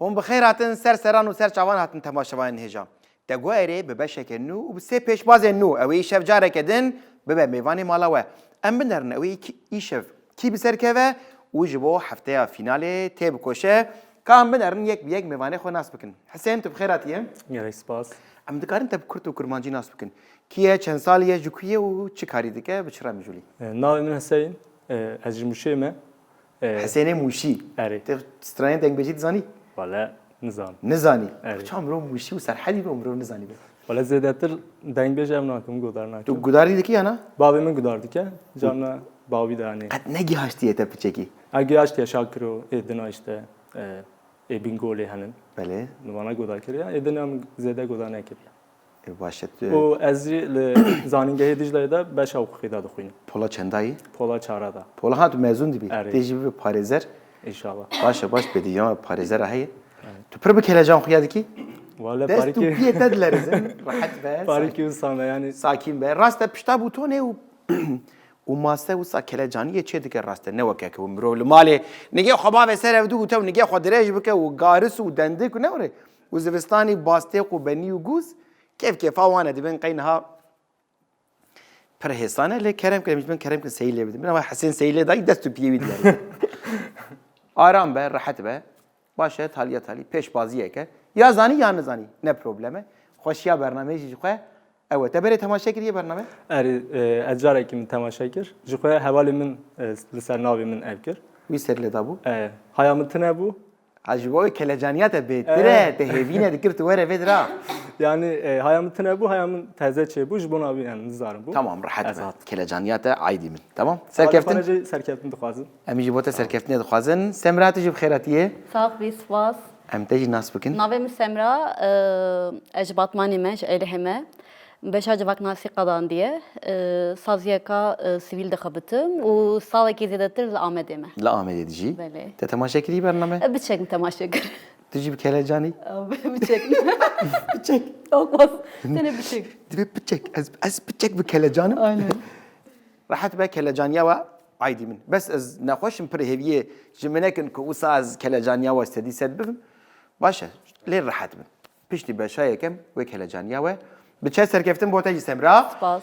هم بخیر هاتن سر سران و سر چوان هاتن تماشاوان هجا تگوهره به بشک نو و بسه پیش باز نو اوی شف جاره کدن به میوان مالا و ام بنرن اوی ای شف کی بسر که و جبو هفته فینال تیب کوشه کام بنرن یک میوان خو ناس بکن حسین تو بخیر هاتیه گرای سپاس ام دکارن تب کرد و کرمانجی ناس بکن کیه چند سالیه جوکیه و چی کاری دیگه بچرا میجولی ناوی من حسین از جموشیمه حسین موشی اره تو استرانی دنگ بجید زانی ولی نظام نزانی آره. چه عمرو موشی و سرحدی رو عمرو نزانی به ولی زیادتر دنگ بیشم نکم گودار تو نکم گداری دیگه یا نه بابی من گوداردی که جانا بابی دانی قد نگی هاشتیه تا پچکی اگه اشتیا شاکرو ادنا işte بینگولی هنن بله نوانا گودار کردی ادنا هم زیاده گودار نکردی باشه و از زانینگه دیجلای دا beş avukı da dokuyun. پولا چندایی Pola çarada. پولا ها تو مزون دیبی آره. تیجی به پارێزەر İnşallah. باشه باش بدی یا پارێزەر هەیە تو پر بکەلە جان خویا دکی Valla دەست و pariki پیە تەد لەرزن ڕەحەت بە pariki sana yani ساکین بە ڕاستە پشتا بوو تۆ نێ و و ماسە و ساکەلەجانیە چێ دکە ڕاستە نەوەکەکە و مرۆڤ لە ماڵێ نگێ خۆ باێ سەر دوو تە و نگێ خۆ درێژ بکە و گارس و دەندێک و نەوڕێ و زستانی باستێق و بەنی و گوز کێف کێفاوانە دەبێن قەینها پرهێسانە لێ کەرم کرد من کەرم کرد سەی لێ بدم منەوە حەسێن سەی لێ دای دەست و پیەوی دیاری ئارام بە ڕەحەت بە باشە تالیە تالی پێش بازیەکە یا زانی یا نزانی نە پرۆبلەمە خۆشییا بەرنامەیەکی خۆ ئەوە تەبەرێ تەماشا کردیە بەرنامە eri eccara ki min temaşa kir. Jixwe hevali min li ser navê min ev kir. وی سەر لێدا بوو Hayamın tine bu. عجبەوەی کەلەجانیاتە بێترە دەهێبینە دکرد وەرە بێدرا Yani hayamın tine bu, hayamın teze çe bu. Jibon abi yani nizarım bu. تەمام ڕەحەت بە Ezat. کەلەجانیاتە عیدی من تەمام سەرکەفتن Serkeftin dixwazim. ئەمیژی بۆتە سەرکەفتنێ دەخوازن سەمراتیژی بخێرەتیە Sağ ol, bir spas. ئەم تەژی ناس بکن Navê min Semra, ez Batmanê me, ji Êlihê me. Beşa civak nasî qadan diye. Saziyeka sivîl dixebitim û salekî zêdetir li Amedê me. لە ئامێدێ دیژی بله. تە تەماشا کردی بەرنامە Biçek mi temaşa kir? دژی بکەلەجانی Biçek mi? بچێک Olmaz. Sene biçek. دەبێت بچێک ئەس بچێک بکەلەجانم Aynen. ڕەحەت بە کەلەجانیاوە عیدی من بەس ئەس نەخۆشم پر هێویە ji min nekin ku wisa ez kelejaniyawe stedî sed bibim baş e lê rehet bin piştî beşayekem wê kelejaniyawe bi çe serkeftin bo te jî semra Spas.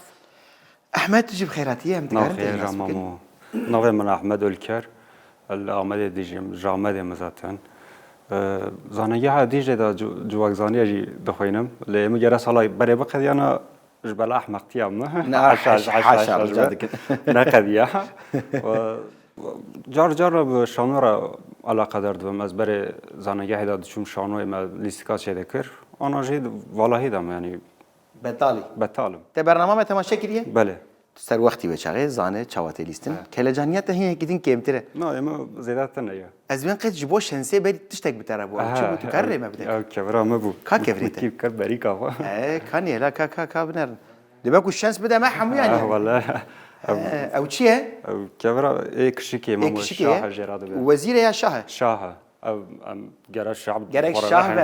Ehmed tu jî bi xêratiye em dikarin ناخير مامو نوي من أحمد الكر الأحمد ديجي جامد مزاتن زانية ديجي دا جواك زانية جي دخوينم اللي مجرى صلاة بري بقى أنا جبل أحمق تيام حاشا رجعتك نقديا جار بشانورا على قدر دوم از بري زانية دا شوم شانوي ما ليستيكات شي ذكر أنا جيد والله دام يعني betalî بتالم te bername me temaşa kiriye بله tu ser wextî veçaxê zane çawatê lîstin kelecaniyat te hinek gidin kêmtir e نا إما زيادة تنيا ez bên qet ji bo şensê berî tiştek bi te re bû çi bû tu kerrê me bide كبرا ما بو Ka kevrîte? كيف كر بريكا kaniyê la ka binerin dibe ku şens bide me hemû yani والله ew çi ye او كبرا اي كشكي ما مو ekşik شاه ye جراد wezîrê ya şah e شاه او ام جرا الشعب gerek şah be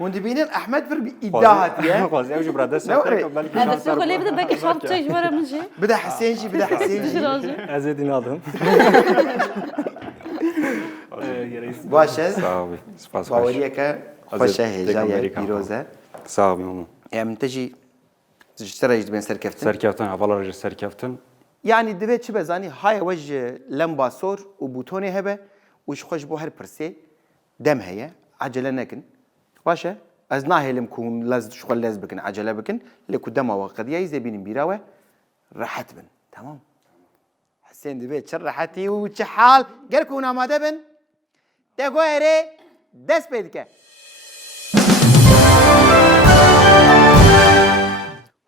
hûn dibînin Ehmed bir iddia hatiye قاضي او جبرا دس Hadi sen kolay bir de belki şart çay var mı şey? bir de Hüseyin jî bir de Hüseyin jî Ezedin adım. baş ez صاحبي سباس باوەریەکە خۆشە هێژا Amerika. yek pîroze صاحبي ماما em te jî ji te re jî dibên serkeftin سركفتن هوالا رجع سركفتن yani divê çi be zanî haya we ji lemba sor û bûtonê hebe û ji xwe ji bo her pirsê dem heye acele nekin baş e ez nahêlim ku hûn lez ji xwe lez bikin acele bikin lê ku dema we qediyayî zê bînin bîra we rehet bin tamam Hüseyin divê çi rehetî û çi hal gel ku hûn amade bin te got erê dest pê dike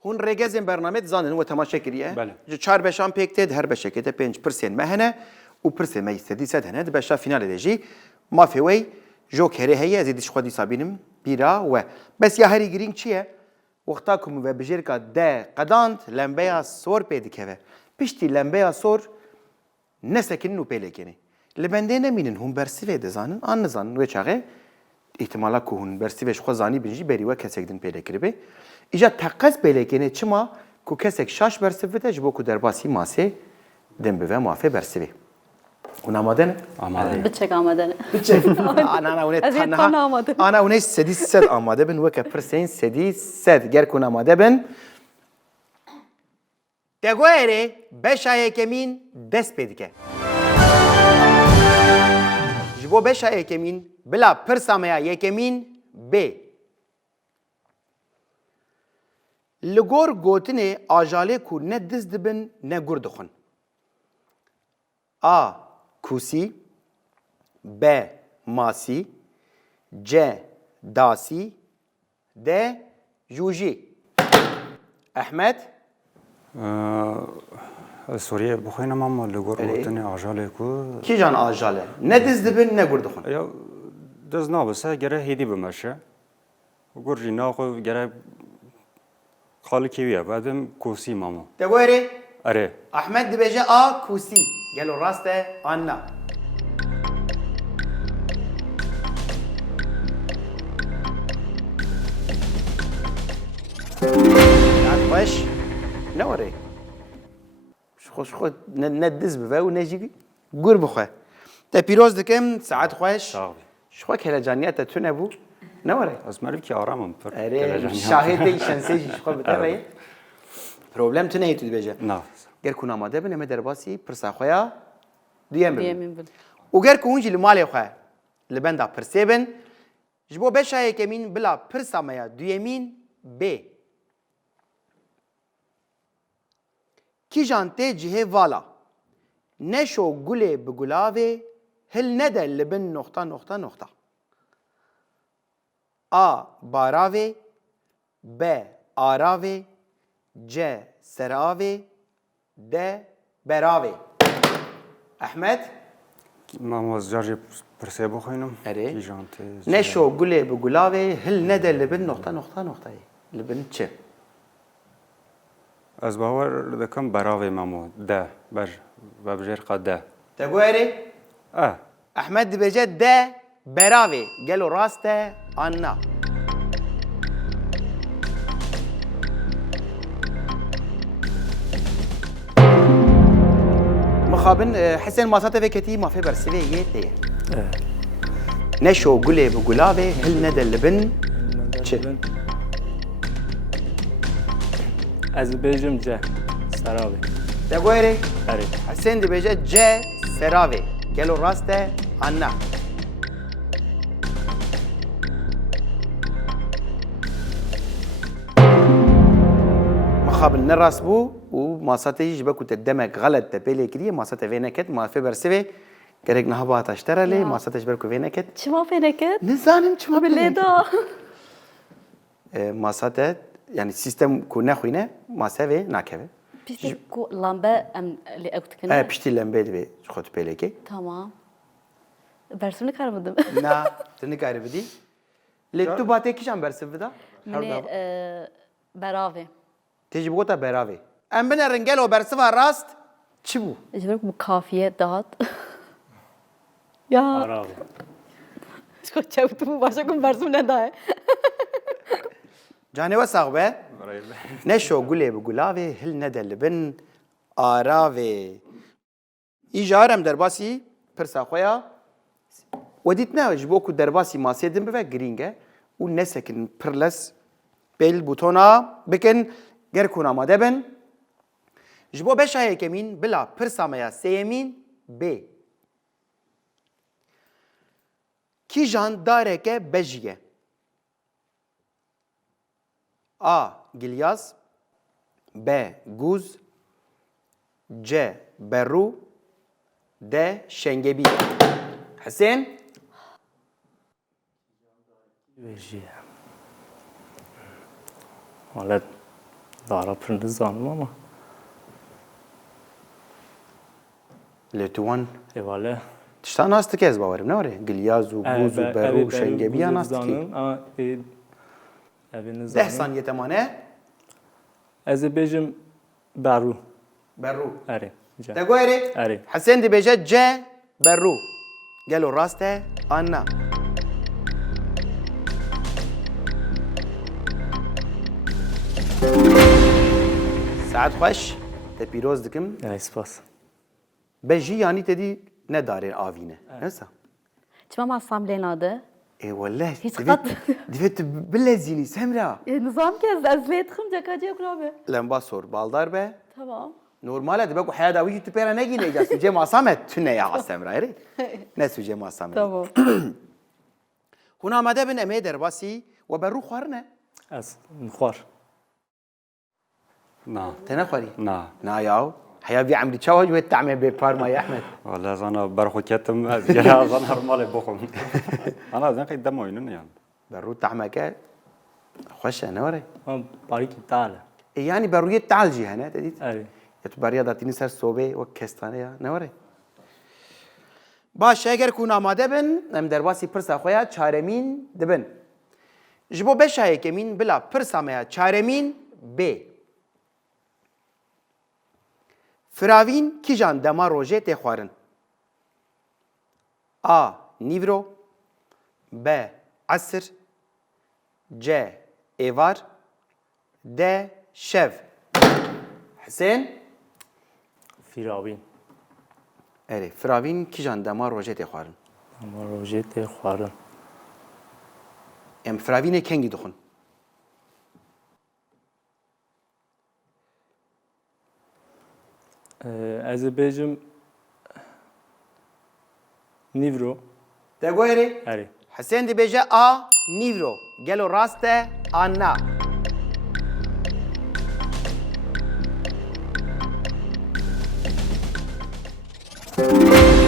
hûn rêgezên bername dizanin we temaşe kiriye Bele. ji çar beşan pêk tê di her beşekê de pênc pirsên me hene û pirsê me sedî sed hene di beşa finalê de jî mafê wê jokerê heye ez ê dîş xwe dîsa bînim bîra we bes ya herî girîng çi ye wexta ku min ve bijêrka de qedand lembeya sor pê dikeve piştî lembeya sor nesekinin û pêlekênê li bendê nemînin hûn bersivê dizanin an nizanin wê çaxê ihtimala ku hûn bersivê ji xwe zanî bin jî berî we kesek din pêlekiribe îja teqez pêlekênê çima ku kesek şaş bersiv bide ji bo ku derbasî masê din bive mafê bersivê Hûn amade ne? Amade. Biçek amade. Ana hûn ê Ez ê tenha. tan amade. Ana hûn ê sedî sed amade bin weke pirsên sedî sed. Ger ku hûn amade bin. Deguerê beşa yekemîn dest pê dike. Ji bo beşa yekemîn bila pirsa me ya yekemîn bê. Li gor gotinê ajalê ku ne diz dibin ne gur dixwin. A. Kusî B. Masî C. Dasî D. Jûjî. Ehmed Suriye bixwînim ama li gor gotinê ajalê ku kîjan ajale? Ne diz dibin ne gur dixwin. ya dez nabise gere hêdî bimeşe. Gur jî naxwe gere xalikê wî bedim kosî mamo. Deguerê Erê. Ahmed dibêje A. Kusî. Gelo rast e an na. Saet xweş ne were? Xwe ne diz bive û ne jî gur bixwe. Te pîroz dikim saet xweş. Sağ ol. Xwe kelecaniyet te tu nebû ne were? Ez merivkî aramim pir. Erê şahidê şensê jî xwe bite ve. Problem tu neyê tu dibêje. Na. Ger ku amade bin em ê derbasî pirsa xwe ya duyem bibin. Diyemin bil. û ger ku hûn jî li malê xwe li benda pirsê bin ji bo beşa yekemîn bila pirsa me ya duyemîn bê. Kîjan tê cihê vala neşo gulê bi gulavê hil nede li bin nokta nokta nokta. A. Baravê B. Aravê C. Seravê D. Beravê. Ehmed Mamo ez carî pirsê bixwînim. Erê. Kîjan tê neşo gulê bi gulavê hil nede li bin nokta nokta noktayê. Li bin çi? Ez bawer dikim beravê mamo de ber vebijêr qe de. Deguerê Ehmed dibêje de beravê. Gelo rast e an na. Mixabin Hesen masate ve ketî mafê bersivê yê tê ye. Neşo gulê bi gulavê hil nede li bin çi? Ez bêjim C. Seravê. Deguerê Erê. Hesen dibêje C seravê. Gelo rast e an na. Mixabin ne rast bû û masatê jî ji be ku te demek xelet te pêlê kiriye masate vê neket mafê bersivê gerek niha bata ji te re lê masate ji ber ku vê neket. Çima feneket? Nizanim çima Bilê da. masate yani sistem ku nexwîne masevê nakeve. Piştî ku lambe em li ew dikine. Piştî lembê divê ji xwe tu pêlêkê. Tamam. Bersim nikarimedim. Na tu nikarî bidî. Lê tu batê kîjan bersiv bida? Minê beravê. Tê ji bo te beravê. Em binerin gelo bersiva rast çi bû? Ji ber ku bu kafiye dat. Ya. Aravê. Şu çevtu bu başa kum bersim ne daye. Canê we sax be. Neşo gulê bi gulavê hil nede li bin aravê. Îjar em derbasî pirsa xwe ya wedît ne ji bo ku derbasî masê din bive girîng e û nesekin pirles bêl butona bikin ger ku amade bin. Ji bo beşa yekemîn bila pirsa me ya sêyemîn bê. Kîjan dareke bejî A. Gilyas B. Guz C. Berru D. Şengebî. Hesen Bêjiye. Valla dara pir nizanim ama. lê tu wan Evale. tiştan nas dike ez bawerim ne were? Gilyas û Guz û Berru û Şengebiyan nas dike. Ama evê Deh nizanim. saniye temane Ez ê bêjim Berru. Berru. Erê. C. Te guherê Erê. Hesen dibêje C. Berru. Gelo rast e an na. Saet xweş te pîroz dikim. Ay spas. Bejî yanî te dî ne darên avîne. Nesa. Çima masam lênade. Wallah. Hiç qat. Divê tu bilezînî Semra. Nizam kez ez lêtxim cekacıya kurabe. Lamba sor baldar be. Tamam. Normale dibe ku heya davî tu pêra negîne ya sucê masamet tu ne ya Semra erê. Ne sucê masamet. Tamam. Hûn amade bin em ê derbasî we berû xwarine. Ez xwar. نا Te nexwarî? نا Na yaw. Heya vî emrî çawa wê temê bê parma ya Ehmed. والله زانا برخو كتم يا زانا مالي بخم انا زين قيد دم وينن يعني Berû temeke xweş e ne were? Ama bariki tale. Yani berûyê teal jî hene te dît? Evet. Ya tu beriya datînî ser sobê wek kestane ya ne were? Baş eger ku amade bin em derbasî pirsa xwe ya çaremîn dibin. Ji bo beşayekê min bila pirsa me ya çaremîn bê. Firavîn kîjan dema rojê tê xwarin? A. Nîvro B. Asr C. Êvar D. Şev. Hüseyin? Firavîn. Erê, firavîn kîjan dema rojê tê xwarin? Ama rojê tê xwarin. Em firavînê kengî dixwin. Ez ê bêjim Nîvro. Te got erê? Erê. Hüseyin dibêje A. Nîvro. Gelo rast e an na.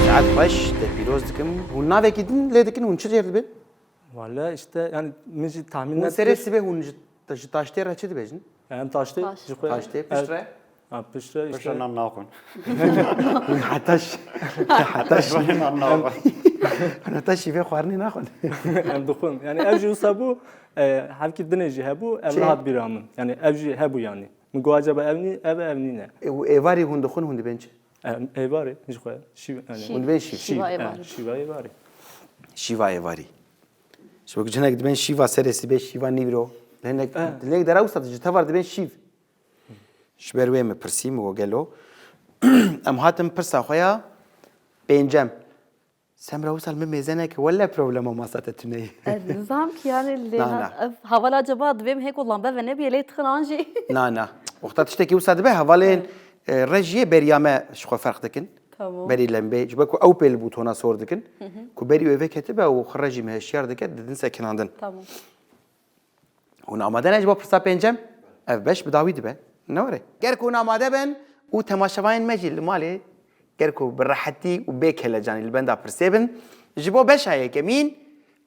Saat xweş te pîroz dikim. Hûn navekî din lê dikin hûn çi jêr dibin? Valla işte yani min jî tahmin Hûn serê sibê hûn ji taştê re çi dibêjin? Yani taştê. Taş. ji xwe- Taştê pişt re? Ha piştre işte. عشان ناخن Hetaş. عشان ناخن Hetaş şîvê xwarinê naxwin. Em dixwin. Yani ev jî wisa bû hevkî dinê jî hebû ev rahat bîra min. Yani ev jî hebû yani. Min got acaba ev nî ev nî ne? Êvarî hûn dixwin hûn dibên çi? Êvarê ji xwe. Şîv yani. Hûn dibên şîv. Şîva êvarî. Şîva êvarê. Şîva êvarî. Ji bo cinek dibên şîva serê sibê şîva nîvro. Dilek dera wisa ji tevar dibên şîv. Ji ber wê me pirsîm û gelo. Em hatin pirsa xwe ya pêncem. Semra wisa min mêzeneke wele problema masa te tuneyê. Nizam ki yani Na. havala acaba dibêm hêk û lambe ve ne bî lêtxin an jî. Na na. Wexta tiştekî wisa dibe hevalên rejiyê beriya me ji xwe ferq dikin. Tamam. Berî lembê ji bo ku ew pêl bû tona sor dikin. Ku berî wê veketibe û xwe rejî me hişyar dike didin sekinandin. Tamam. Hûn amade ne ji bo pirsa pêncem? Ev beş bi dawî dibe. Ne were? Ger ku hûn amade bin û temaşevayên me jî li malê ger ku bi rehetî û bê kelecanî li benda pirsê bin ji bo beşayekê min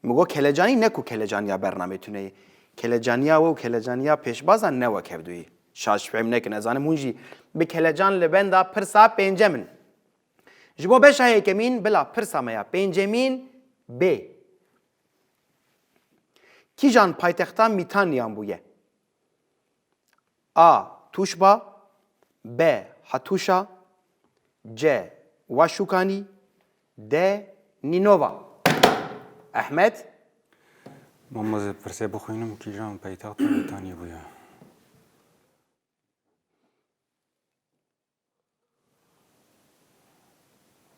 min got kelecanî ne ku kelecaniya bernamê tuneyê. Kelecaniya we û kelecaniya pêşbazan ne wek hevdûyî. Şaş fêm nekin ez zanim hûn jî bi kelecan li benda pirsa pêncemin. Ji bo beşayekê min bila pirsa me ya pêncemîn bê. Kîjan paytexta Mîtanyan bûye? A. Tuşba B. Hatuşa C. Vaşukani D. Ninova. Ahmet ماما زي برسي بخوينم كي جام بيتاقت تاني بويا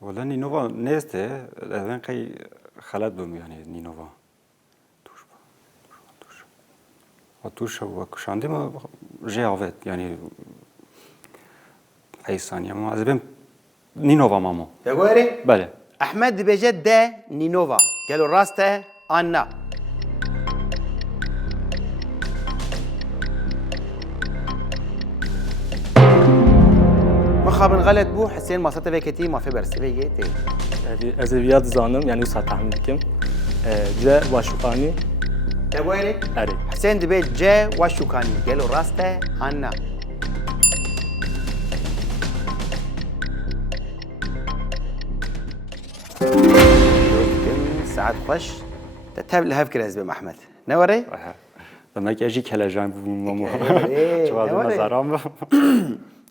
ولا نينوفا نيسته اذن قي خلات بهم يعني نينوفا توش وكشاندي ما جي عفت يعني اي ثانيه ما زبم نينوفا ماما Degori بله Ahmet dibêje D. Ninova. Gelo rast e Anna. Mixabin galet bû Hüseyin masata veketî mafê bersivê yê tê. Ez ê viyat zanim yani wisa tahmin dikim. C Vaşukani Degori erê. Hüseyin dibe C. Vaşukani. Gelo rast e Anna. ساعات خوش تتابع لهاف كراز بمحمد نوري لما كاجي كلا جان ماما شو هذا نوري. مزارام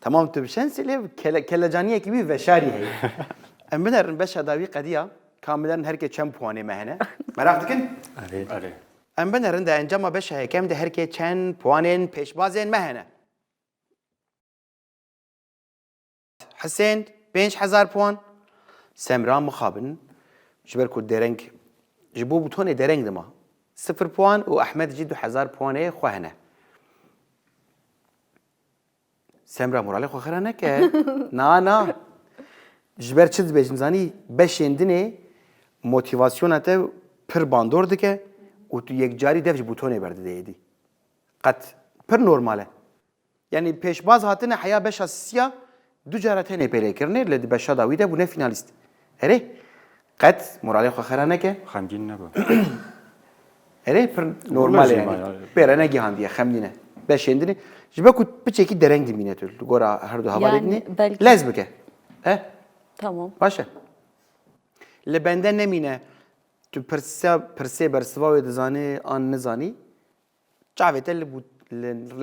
تمام تبشن سلي كلا جانيه كبير وشاري هي ام بنر بش داوي قضيه كاملا هركي كم بواني ما هنا مرافتكن Erê. عليه ام بنر ده انجام بش هي كم ده هركي كم بوانين بيشبازين ما هنا حسين 5000 بوان Semra mıxabın. Jiber ku dereng. Jibo butone dereng dima. 0 puan و Ahmed jî 2000 puanê xwe hene. Semra moralê xwe xira neke. Na. Jiber çi dibêjim zanî beşên dinê motivasyona te pir bandor dike û tu yekcarî dev ji butonê berdideyedî. Qet pir normal e. Yani pêşbaz hatine heya beşa siya du cara tenê pêlêkirine li di beşa da wî de bûne finalîst. Erê qet moralê xwe xira neke. خمگین نبود Erê pir normal e Normal yani. yani. Pêre negihandiye xemdîne. Beşên dinê ji ber ku piçekî dereng dimîne tu li gora her du hevalê Yani dinê belki- lez bike. Tamam. Baş e. Li bende nemîne tu pirsê bersiva wê dizanî an nizanî çavê te li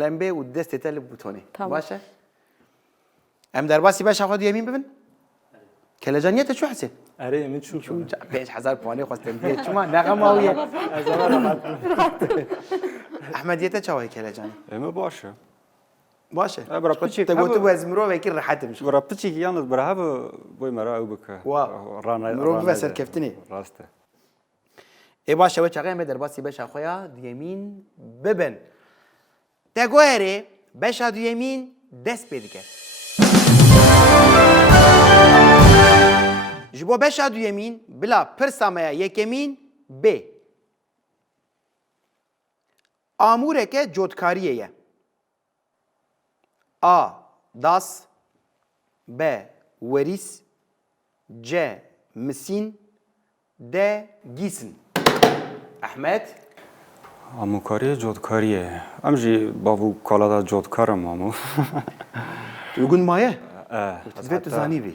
lembê û destê te li butonê. Tamam. Baş e. Em derbasî beşa xwe duyemîn bibin? Kelejaniye te çû hesê? اره من چوب 5000 puanê xwestem diye çima nexemawiye. Ehmediye te çawa kelecanî? اما باشه Baş e. برا پچیک Te gotu bu ez mirovekî rihetim. برا پچیک یانت برا هب بوی مرا او بکه مرو به سرکفتنی. راسته E baş e çağa em derbasî beşa xwe ya duyemîn bibin. Te guherê beşa duyemîn dest pê dike. Ji bo beşa duyemîn bila pirsa me ya yekemîn B. Amûreke cotkariyê ye. A. Das B. Werîs C. Misîn D. Gîsin. Ahmet اموکاری جودکاریه ام جی باو کالا دا جودکارم امو uygun maye? اه Ve tu zanî vî.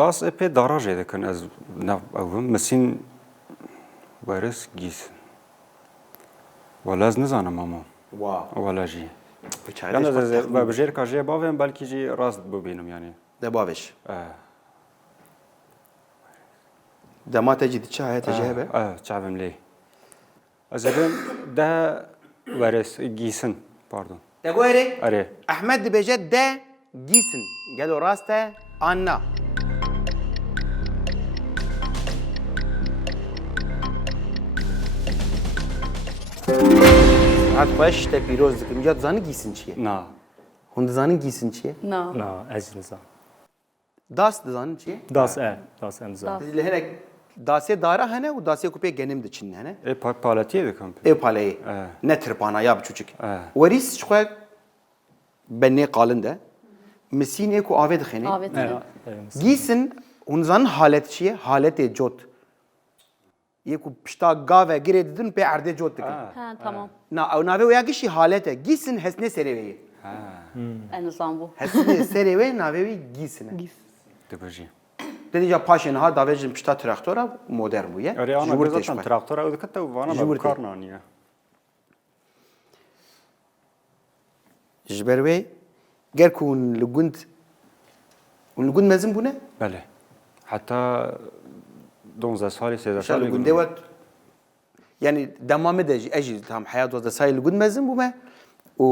داس اپی داراجه دکن از نف اوم مسین ورس گیس ولا از نزانم امو Wow. ولا جی Bu çare یعنی de از و بجیر کاجی باویم بلکی جی راست ببینم یعنی baveş. اه Dema te ciddi çaya te cehbe. اه چاوم لی از ابن ده ورس گیسن پاردون Te guherê اره Ahmet dibêje D. Gîsin. Gelo rast e anna. Saat xweş te pîroz dikim. Ya dizanî gîsin çi ye? نه Hûn dizanîn gîsin çi ye? Na. نه از نزان Das dizanîn çi ye? داس داس امضا Li hinek dasê dara hene û dasê ku pê genim diçin hene. ای پالاتیه دکم Ev paleyê. Evet. Ne tirpana ya biçûçik. Evet. Werîs ji xwe benê qalin de. Misînê ku avê dixêne. Evet. Gîsin hûn zanin halet çi ye? Haletê cot. Yê ku pişta gave girê didin pê erdê cot dikin. Ha tamam. Na ew navê wê ya gişî halet e. Gîsin hesnê serê wê ye. En azından bu. Hesnê serê wê navê wî gîsin e. دبجی Dedî ya paşên ha davê jin pişta traktora modern bûye. اره Ji آنا wir tê ji گذاشتم xwe. تراکتور او دکت و وانا جور با تی. کار نانیه Ji ber wê ger ku hûn li gund mezin bûne? بله حتی 12 سالی 13 Şa li سالی gundê we yani demamê de jî ez jî tam heya 12 salê li gund mezin bûme û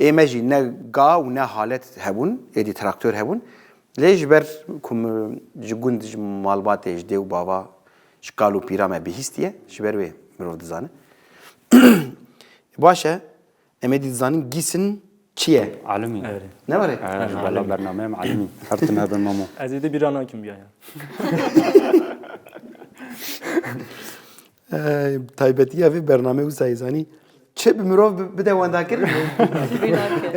ême jî ne ga û ne halet hebûn êdî traktör hebûn. Lê ji ber ku ji gund ji malbatê ji dê û bava ji kal û pîra me bihîstiye ji ber wê mirov dizane. Baş e em ê dizanîn gîsin çi ye? عالمی اره Ne var e? بلا برنامه عالمی هر تیم هبن مامو از ایده بیران کم بیاین Taybetiye vê bername û sayîzanî çi bi mirov bide wendakir?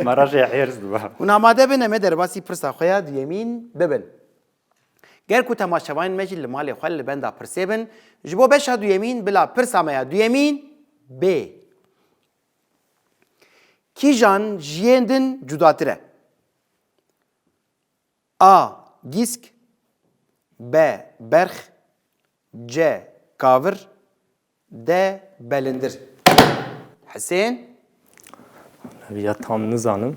مراجع حرز دوا Hûn amade bin em ê derbasî pirsa xwe ya duyemîn bibin. Ger ku temaşevanên me jî li malê xwe li benda pirsê bin, ji bo beşa duyemîn bila pirsa me ya duyemîn B. Kîjan jiyên din cudatir e? A. Gîsk B. Berx C. Kavir D. Belindir. Hüseyin یا تام نزانم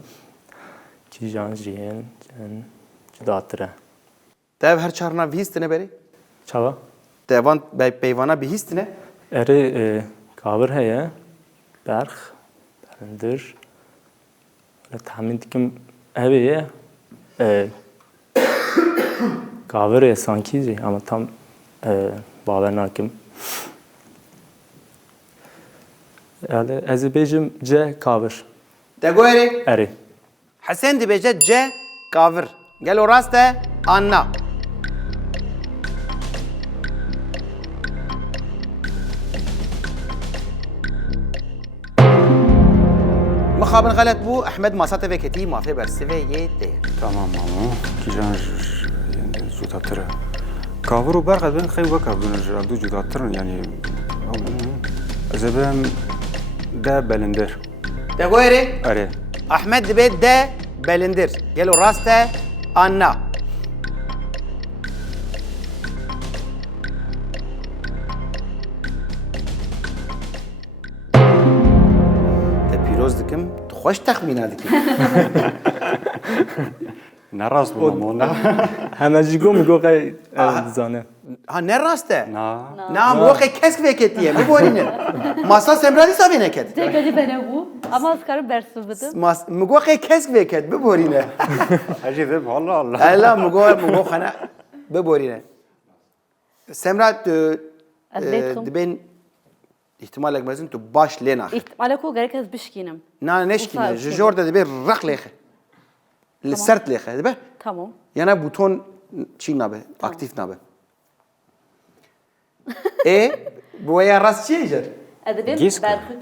کی جان جیان جن جداتره dev her çarna bihîstine berê? چاوا Devan peyvana bihîstine? اره کاور هیا برخ برندر و تامین دیکم اوه Kavere sanki jî ama tam bawer nakim. Yani ez ê bêjim C kavir. Degore Erê. Hesen dibêje C kavir. Gelo rast e an na. مخابن غلط بو احمد ماسات وکتی مافی برسوه یه ده. Tamam ama kijan judatır. Kavru berqed ben xey vekab dun abdu judatır yani zebem de belindir. Degore Are. Ahmed dibe de belindir. Gelo rast e an na. Te pîroz dikim, tu xweş texmîna dikî. Nerast bu ama. Heme jî got qey dizane. Ha ne rast e? Na. Na moqe kesk veketiye. Biborînin. Masa semra dîsa vê neket. Tekeli bene bu. Ama az karı bersu bidim. Moqe kesk veket biborîne. Hacı de Allah Allah. Ela moqe xana biborîne. Semra tu Adletkum. dibên ihtimalek mezin tu baş lê naxî. İhtimale ku gerek ez bişkinim. Na neşkîne ji jor de dibe req lêxe. Li sert lêxe dibe. Tamam. Yana buton çî nabe, aktif nabe. E bu ya rast çiye jer? Edebin Gisk. berxı.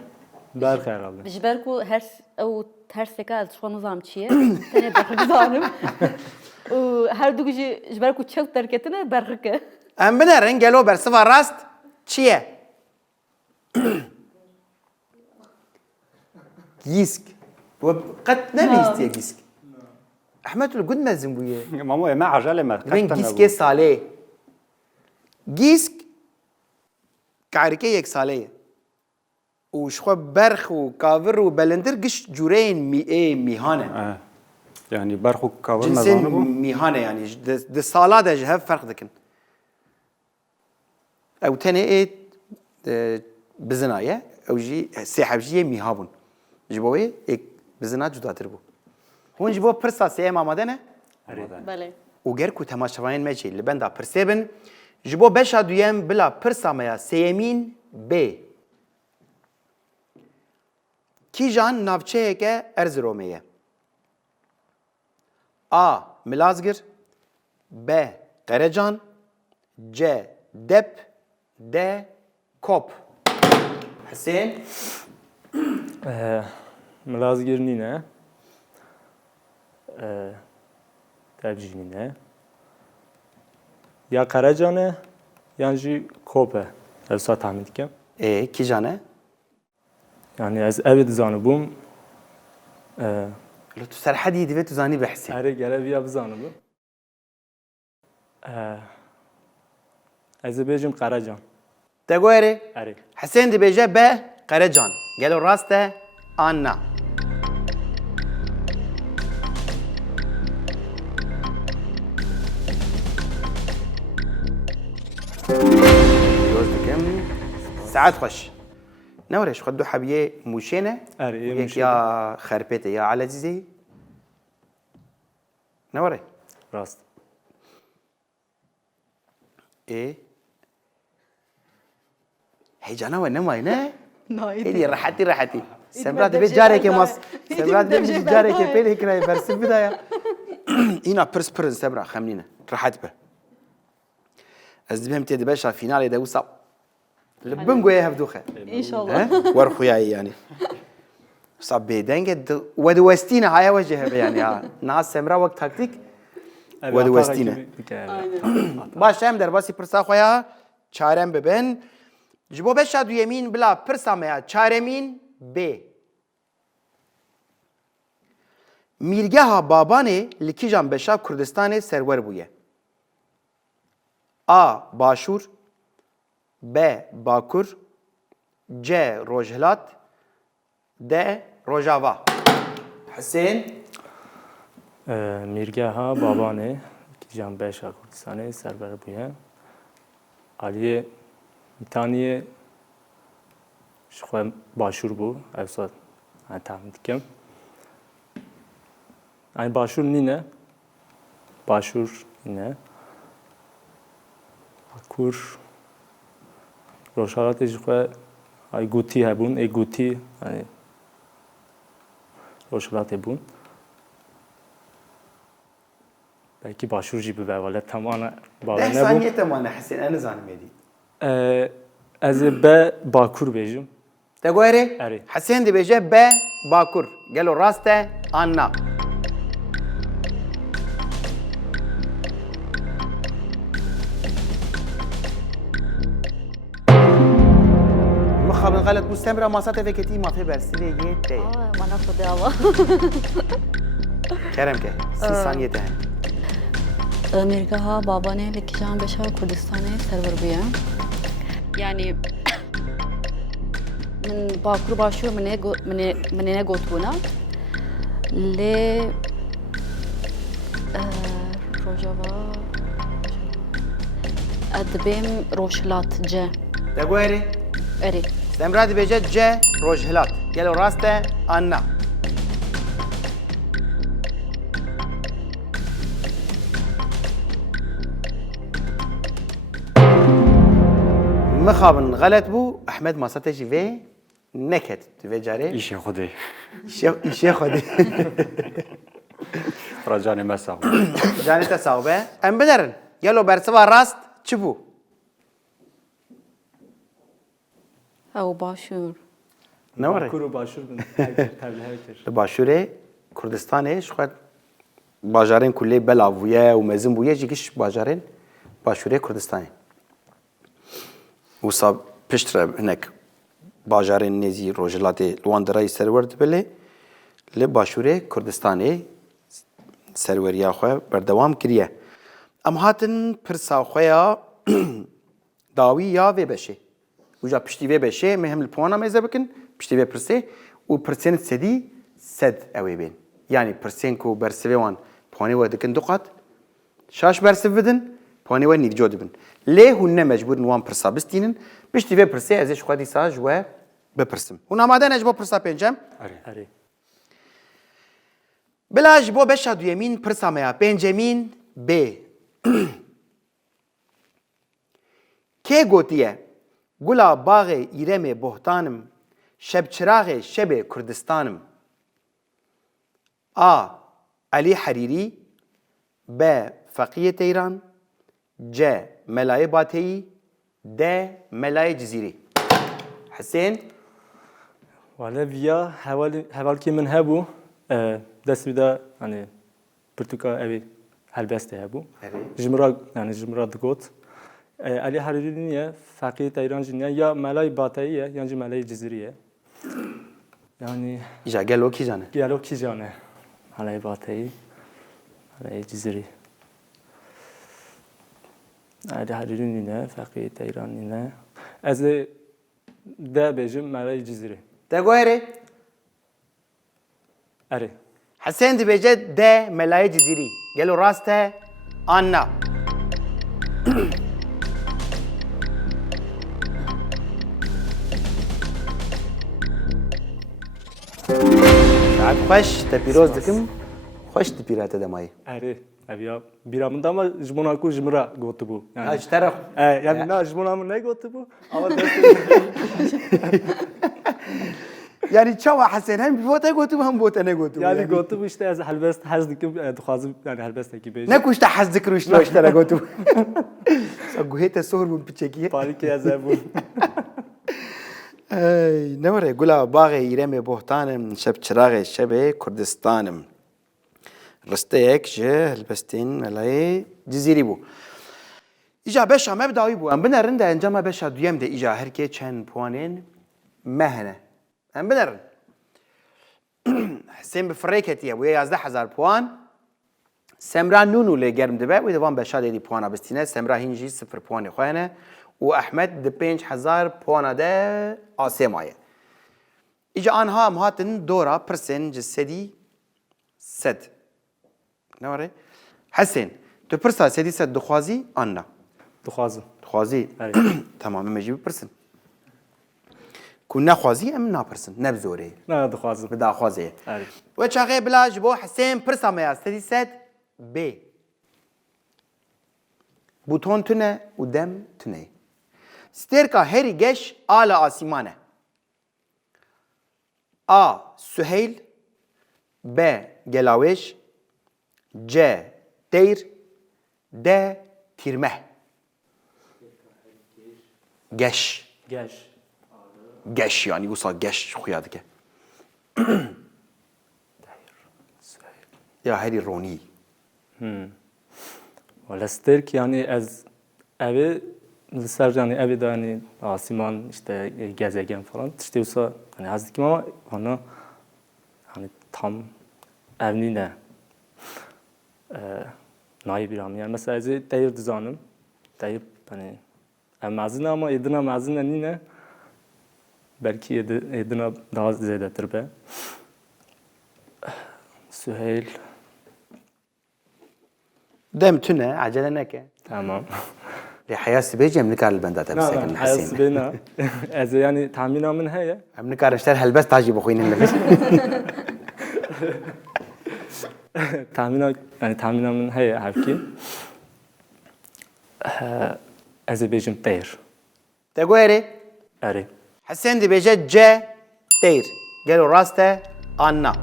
Berk herhalde. Bijber ku her ew terseka ez şu nizam çiye. Tene berxı zanım. Her du jî jber ku çew terketine berxı ke. Em binerin gelo bersiva rast çiye? Gisk. Bu qet nebîstiye gisk. Ahmet ul gud mezin bu ye. Mamo ma acele ma. Ben giske salê. Gisk karike yek salê. û ji xwe berx û kavir û belindir giş cûreyên mîhan e. Yani berxu kavur Cinsên mezanı bu. mîhan e yani di sala de ji hev ferq dikin. Ew tenê bizina ye, ew jî sêhev jî yê mîha bûn. Ji bo wê bizina cudatir bû. Hûn ji bo pirsa sêyem amade ne? Bale. û ger ku temaşevayên me jî li benda pirsê bin, ji bo beşa duyem bila pirsa me ya sêyemîn B. Kîjan navçeyeke Erzeromê ye? A. Milazgir B. Qerecan C. Dep D. Kop. Hüseyin Milazgir nîne. Tevcî nîne. Ya Karacan e yan jî Kop e. Ez sa tahmin dikim. Kîjan e? Yani ez evê dizanibûm. Li tu serhedî divê tu zanî behsê. Erê gere viya bizanibûm. Ez ê bêjim Karacan. Te goyerê Erê. Hüseyin dibêje B. Qerecan. Gelo rast e an na. Pîroz dikim. Saet xweş. Newre ji xwe du hebiyê mûşê ne? Erê Yek ya xerpêtê ya Elezîzê. Newre. Rast. Heycana we nemayî ne? Nayê. Hêdî rehetî. Semra İdime dibê devşe carekê ben mas. zaten. Semra İdime dibê devşe ben carekê zaten. pêlê kiraye bersiv bida ya. Îna pirs Semra xemnîne. Rehet be. Ez dibêm tê dibeşa finalê de wisa li bin goyê hev doxe. İnşallah. Werxuyayî yani. Wisa bêdenge we di westîne haya we jê hebe yani ha. Niha Semra wek taktik. Erê di atara westîne. gibi dike. Baş em derbasî pirsa xwe ya çarem bibin. Ji bo beşa duyemîn bila pirsa me ya çaremîn B. Mîrgeha Babanê li kîjan beşa Kurdistanê serwer bûye? A. Başûr B. Bakur C. Rojhilat D. Rojava. Hüseyin Mirgeha Babanê Kîjan Beşa Kurdistanê serber bûye. Aliyê Mitaniyê ji xwe başûr bû. Ev sat tahmin dikim. Yani başûr nîne. Başûr nîne. باکوور روشالات جخوا ای گوتی هبون ای گوتی روشالات هبون belki başvuru gibi böyle tamamen ده bağlı ne ثانية تمانا حسين أنا زانم يدي bu? Az be Bakur bejim. تقولي أري. حسين دي بيجي ب باكور قالوا راسته أنا مخابن غلط مستمرة ما صارت فيكتي ما في برسيلي يتي bana kudu ama. كرم كه 30 ثانية تهن Amerika babane ve kişan beşa Kurdistan'e server bu ya. Yani من باکور باشو من نه گوتبونا لی روجاوا ادبیم روشلات جه تقولي اری استمرة دي بيجي ج روجهلات قالوا راسته أنا مخابن غلط بو احمد ما صتش في نكت في جاري ایش خودی شيخ خدي راجعني مسا جاني تصاوبه ام بدرن يلو برسوا راست چبو او باشور نوري Bakur'u başvur bin. Tabii herkes. باشوره كردستان شخوت باجارين كله بلاويه ومزن بويه جيكش باجارين باشوره كردستان وصاب پشتر هناك باجارين نزي روجلاتي لواندراي سرورد بله لباشوره كردستان سروريا خو بردوام كريه ام هاتن پرسا خويا داوي يا و بشه وجا پشتي و بشه مهم البوانا ميزه بكن پشتي و پرسه و پرسين سدي سد اوي بين يعني پرسين كو برسوان بواني و دكن دقات شاش برسف بدن بواني و نيك جود بن ليه هن مجبور نوان پرسا بستينن پشتي و پرسه ازش خودي ساج و بپرسم هنا مادن اجبو پرسا پنجم Eri. بلاج بو بشا دويمين پرسا ميا پنجمين ب كي قوتيه قولا باغي إيرمي بوهتانم شب چراغ شب كردستانم علي حريري ب فقيه تيران ج ملاي باتي د ملاي جزيري حسين Valla via heval ki min hebu dest bida hani Portugal evi helbeste hebu. Jimra yani jimra digot. Ali Hariri niye fakir Tayran niye ya Malay Batayı ya Malay Ciziriye. Yani إجا قالوا كي جانا Diyalog ki jane. Malay Batayı Malay Ciziri. Ali Hariri niye fakir Tayran niye. Az de bejim Malay Ciziri. تقولي Eri. حسين دي بيجد د ملاي جزيري قالوا راسته أنا ساعات خوش تبيروز دكم خوش تبيرات دماي Eri. Ev ya biramında ama jmona ku jmra gotu bu. Yani هاج ترى yani na jmona mı ne gotu bu? Ama يعني تشوا حسين هم بفوتا قوتو هم بوتا نقوتو yani gotu bu işte az helbest hazdikim duhazım yani helbest ki beji. نكوش تحز ذكر وش لو اشترى قوتو سقوهيتا السهر من بتشكيه Parike az bu. اي نوري قولا باغي يرمي بوهتانم شب چراغ شب كردستانم رستيك جه البستين ملاي جزيري بو إجا بشا مبدأوي بو ام بنرن ده انجام بشا دويم ده إجا هركي چند بوانين مهنة ام بنرن حسين بفريكتي ابو 11000 بوان سمرا نونو اللي جرم دبا ويدوان بشا دي بوانا بستينه سمرا هنجي 0 بوان خوانه واحمد د 5000 بوانا ده آسمايه إجا آنها مهاتن دورا برسن جسدي سد نوري حسين تو برسا سدي سد دخوازي أنا Duhazım. دخوازي أي. تمام مجيب برسن كنا خوازي ام نا برسن نبزوري Ne duhazım. بدا خوازي Eri. وشاغي بلاج بو حسين برسا ميا سدي سد ب بوتون تونه و دم تونه سترکا هری گش آل آسیمانه A. Süheyl B. Gelaveş C. Deyr D. Tirmeh Geş Geç. Geş yani bu sağ geş xuyadı ki ya heri roni Valla sterk yani ez evi Lisser yani evi de hani asiman işte gezegen falan işte olsa hani hazdikim ama ona hani tam evni ne nayi bir am yani mesela ezi deyir dizanım deyip hani mazine ama edina mazine nine belki edina daha zededir be Süheyl dem tüne acele neke tamam. لحياة سبيجي من كار البندات لا بسكن لا حياس حسين بينا از يعني تعمينا من هي من كار اشتر هلبس تاجي بخوين اللبس تعمينا يعني تعمينا من هي حبكي از بيجم طير تقولي اري حسين دي بيجي جا تير قالوا راسته انا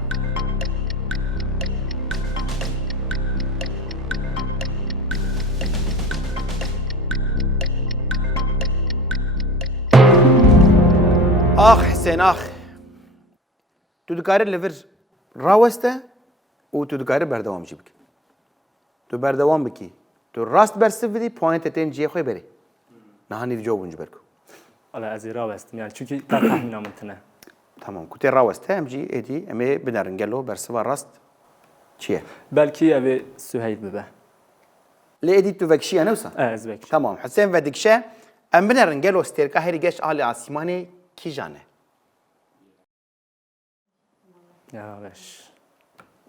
اخ حسين اخ تو دكار الليفر راوسته و تو دكار بردوام جيبك تو بردوام بكي تو راست برسف بدي بوينت تين جي خوي بري نهاني جو بنج بركو على ازيرا بستم يعني çünkü تعمينا من تنه tamam كنت راوسته ام جي ادي امي بنرن قالو برسفا راست شيه belki evi Süheyl bebe لي ادي تو فكشي انا وسا az belki تمام حسين فدكشه ام بنرن قالو ستيركا هيري جيش على عاصماني كي جانه ya beş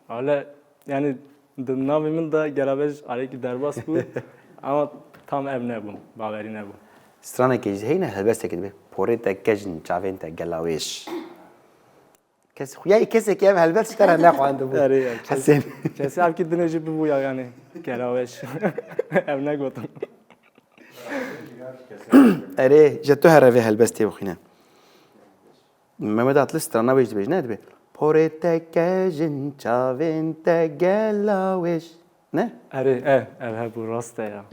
öyle yani navimin de gelabej aleki derbas bu ama tam ev ne bu baveri ne bu سترانا كيز هينا هلبس كده بوريتا كجن شافينتا جلاويش كس خويا كس كيف هلبس ترى ناقو عنده بو اري حسين Kesi abi ki dinleyici bu ya yani. Gelaveş. Evine götüm. اري جتو هرفي هلبستي وخينا محمد اطلس سترانا بيج بيج نادبي بوريتا كجن شافينتا جلاويش نه Eri ev bu rasta ya.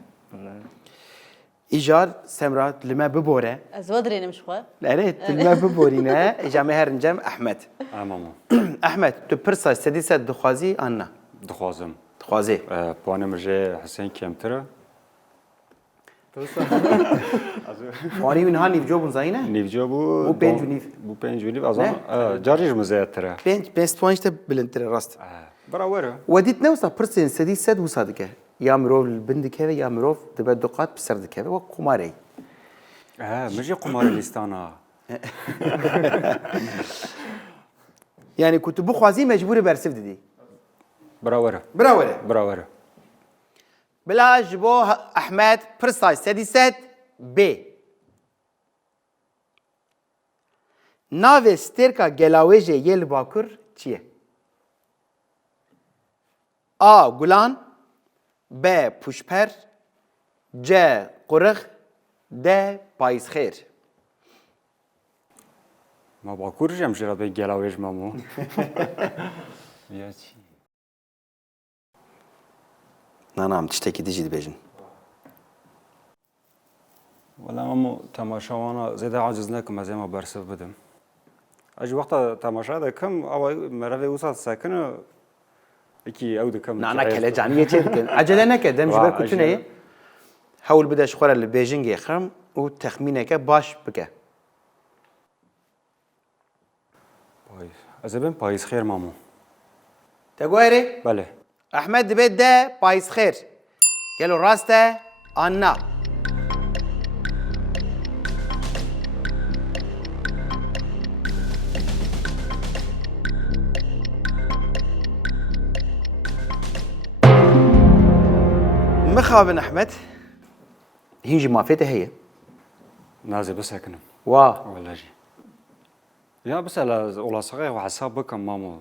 ايجار سمرات لما ببوره زودري نمشخوا اري لما ببورينا جامع هرنجم احمد ماما احمد تو برسا سديسه دخوازي انا دخوازم دخوازي بانه مجه حسين کمتره واني من هاني بجوبن زاينه نیوجا بو پنج و نیف. بو پنج و نیف از آن جاریش مزیتره بنت بوينت بلنتر راست براوره وديت نوصا برسين سدي سد وصادقه يا مروف البندك هذا يا مروف دبا دقات بسردك هذا وقماري مجه قمار لیستانا يعني كنت بخوازي مجبور برسف دي براوره براوله براوره بلا جبو احمد برساي سدي سد ب ناوي ستيركا جلاويجي يل باكر چيه A. Gulan B. Puşper C. Qurıq D. Payizxer ما باکور جم جرا به گلاویش مامو یا چی Nanam tişteki dicid bejin. ولا مامو تماشا وانا زيادة عاجز نكم زي ما برسف بدم اجي وقت تماشا ده كم او مرة وصلت ساكنه اكي او ده كم Nana kele caniye çedkin. Acele neke dem jiber kutune. Hawl bida şxora li Beijing yaxram u taxmineke baş bike. از بین پاییز خیر مامو Tegoyri بله Ahmed dibe de Payizxer. Gelo raste Anna. مخابن احمد هيجي ما فيته هي نازي بس هکنم وا ولا جي يا بس على ولا صغير وحساب بكم مامو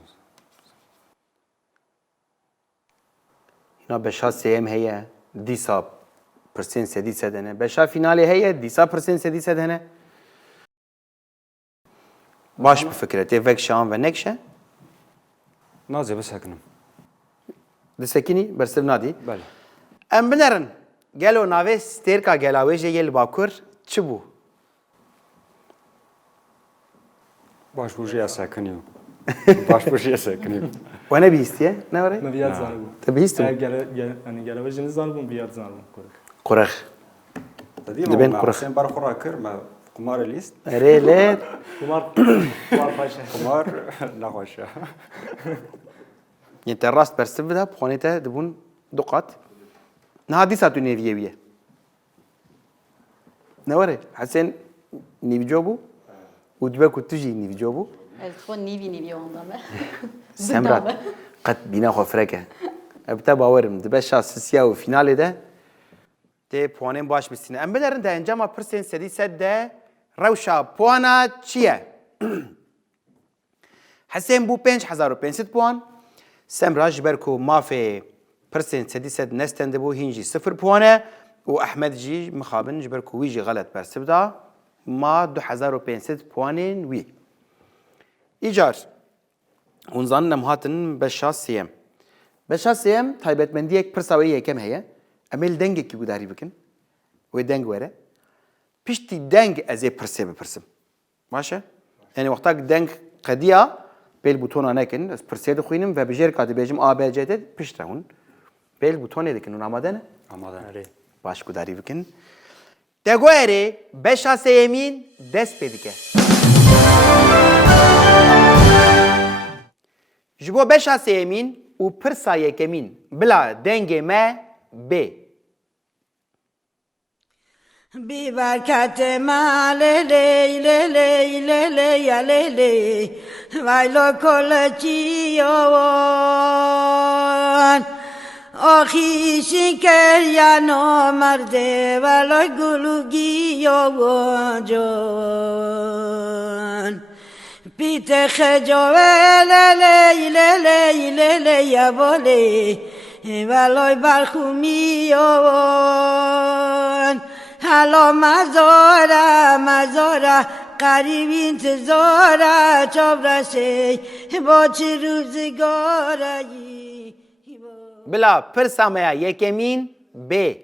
هنا بشا سيم هي دي صاب Pirsên sedî sed hene. Beşa finalê heye, dîsa pirsên sedî sed hene. Baş bifikre, tê vek şan ve nekşe. نازێ بسەکنم Disekînî, bersiv nadî. بەێ Em binerin. Gelo navê stêrka gelawêjê yê li Bakur çi bû? باش بژە سەکنی و باش بژە سەکنی We nebihîstiye? Ne were? Me viyad zanibû. Te bihîstî? Geleve jî nizanibûm viyad zanibûm. Qurex. Dibên qurex. سێن بەرخۆڕا کرد مە قمارە لیست Erê lêr. Kumar paşa. قمار نەخۆشە Yên te rast bersiv bide, xwanê te dibûn du qat. Niha dîsa tu nêviye wî ye. Ne were? Hesên nîvco bû û dibe ku tu jî nîvco bû. Ez xwe nîvî ondan me. Semra qet bîna xwe firek e. Ev te bawerim dibe şa sisiya û finalê de tê puanên baş bistîne. Em bilerin de encama pirsên sedî sed de rewşa puana çi ye? Hesên bû 5500 puan. Semra ji ber ku mafê pirsên sedî sed nestin dibû hîn jî 0 puan e û Ehmed jî mixabin ji ber ku wî jî xelet bersiv da ma 2500 puanên wî. İcar. Hûn zanin em hatin beşa sêyem. Beşa sêyem taybetmendiyek pirsa wê yekem heye. Em ê li dengekî gudarî bikin. Wê deng were. Piştî deng ez ê pirsê bipirsim. Baş e? Yani wexta deng qediya bêl butona nekin. Ez pirsê dixwînim ve bi jêr ka dibêjim A, B, C, D pişt re hûn. Bêl butonê dikin hûn amade ne? ئامادە Baş gudarî bikin. Deguerê beşa sêyemîn dest pê dike. Ji bo beşa sêyemîn û pirsa yekemîn bila dengê me bê. Bir berkat male le le le le le ya le le vay lo koleciyon Ohi şeker ya no merde vay lo gulu giyon Pite khejo le le le le le le ya bole vay lo barkhumiyon Halo mazora qarib intizora çobrase boçi ruzgarayi Bila pirsa me yekemîn bê.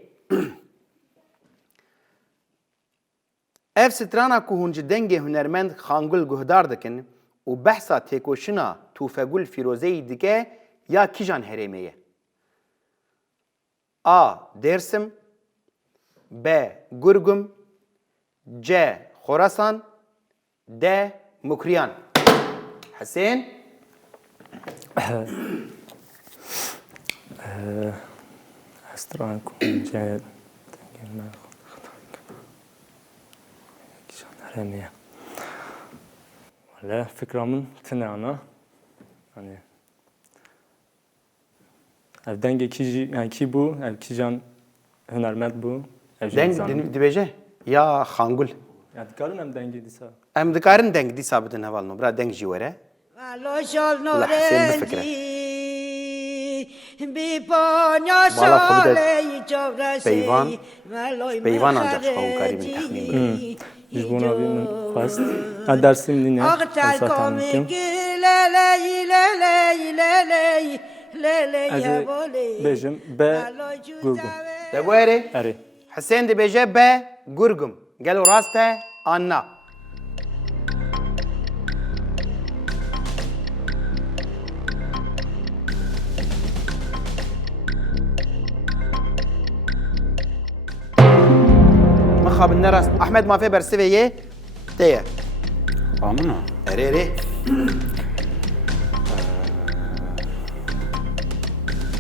Ev strana ku hûn ji dengê hunermend xangul guhdar dikin û behsa têkoşina Tûfegul Firozeyî dike ya kîjan herêmê ye? A. Dêrsim B. Gurgum C. Khorasan D. Mukriyan. Hesên Estran kunce. Nereye? Valla fikramın tine ana. Hani evden geçici yani ki bu ev kijan hünermend bu. deng dibêje ya xangul. Yani karın hem denge disa. Em dikarin deng dîsa bidin hevalno. Bira deng jî were. Valo şol Hüseyin bifikre. norenci Bir ponyo Valla xwe bide şoleyi çobrase peyvan. Valoy Peyvan ancak xwe karî min texmîn bikin. Jibon abi min xwast. Ha dersim dinle. Ağtel Fırsat komik tanıtım. leleyi leleyi leleyi leleyi Ez bole bejim B Gurgum. Deguerê Eri. Hesên dibêje B. Gurgum. Gelo rast e an na. Mixabin nerast. Ahmed mafê bersivê yê tê ye. ئامنە Erê erê.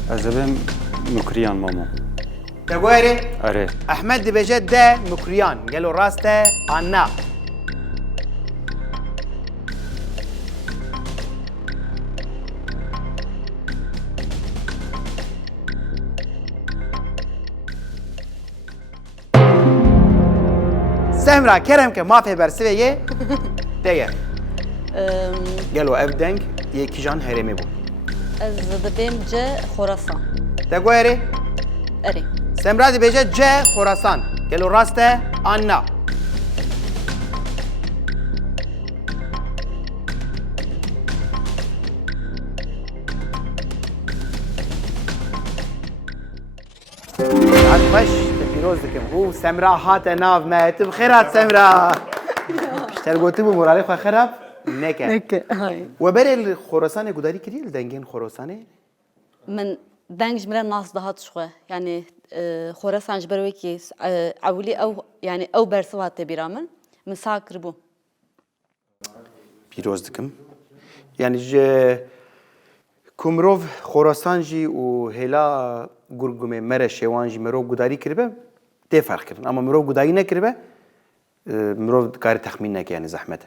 ئەز دەبێم نوکریان مامۆ Deguerê ئەرێ Ahmed dibêje D. Mukriyan. Gelo rast e an na. Semra kerem ke mafê bersivê yê tê ye. Gelo ev deng yê kîjan herêmê bû. Ez dibêm C Xorasan. Deguerê Erê. Semra dibêje C Xorasan. Gelo rast e an na. Saat xweş te pîroz dikim. û Semra hate nav me. Tu bi xêr hat Semra. Şergotîbû moralê xwe xerab neke. Neke. Hay. We berê li Xorasanê gudarî kiriye li dengên Xorasanê? من دنگ جمله ناس دهات شوه يعني خراسان جبروي كي اولي او يعني او برسوات تبيرامن من ساكر بو Pîroz dikim. Yani ji ku mirov Xorasan jî û hêla gurgumê mere şêwan jî mirov gudarî kiribe tê ferq kirin. Ama mirov gudarî nekiribe mirov dikarî texmîn neke yani zehmet.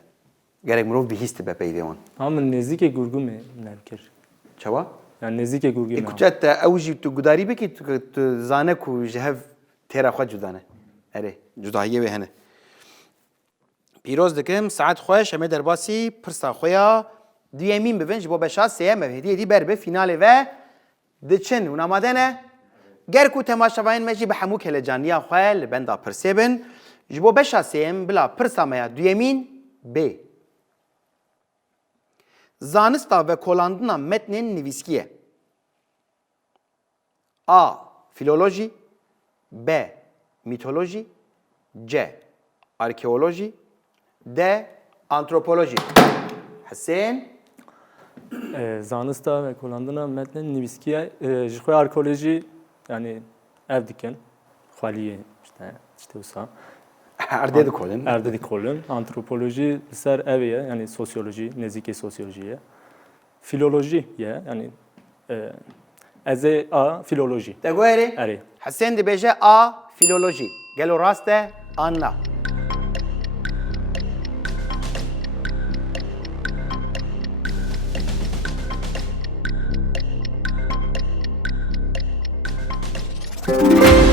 Gerek mirov bihîst dibe peyvê wan. Ama nezîkê gurgum e nevkir. Çawa? Yani nezîkê gurgum e. Kuçet te ew jî tu gudarî bikî tu zane ku ji hev têra xwe cuda ne. Erê cudahiyê wê hene. Pîroz dikim saet xweş em ê derbasî pirsa xwe ya duyemîn bibin ji bo beşa sêyem ev hêdiyê dî ber bi fînalê ve diçin û amade ne? Ger ku temaşevayên me jî bi hemû kelejaniya xwe li benda pirsê bin ji bo beşa sêyem bila pirsa me ya duyemîn B. Zanista ve kolandina metnên nivîskî ye. A. Filoloji B. Mitoloji C. Arkeoloji D. Antropoloji. Hüseyin Zanista ve kolandina metnen nivîskiye ji xwe arkeoloji yani ev dikin. Xwaliyê işte wisa. erdê dikolin. Erde dikolin. Antropoloji li ser evê ye yani sosyoloji, nezîkê sosyoloji ye. Filoloji ye yani ez ê a filoloji. Te guherî? Erê. Hüseyin dibêje A. Filoloji. Gelo rast e an na.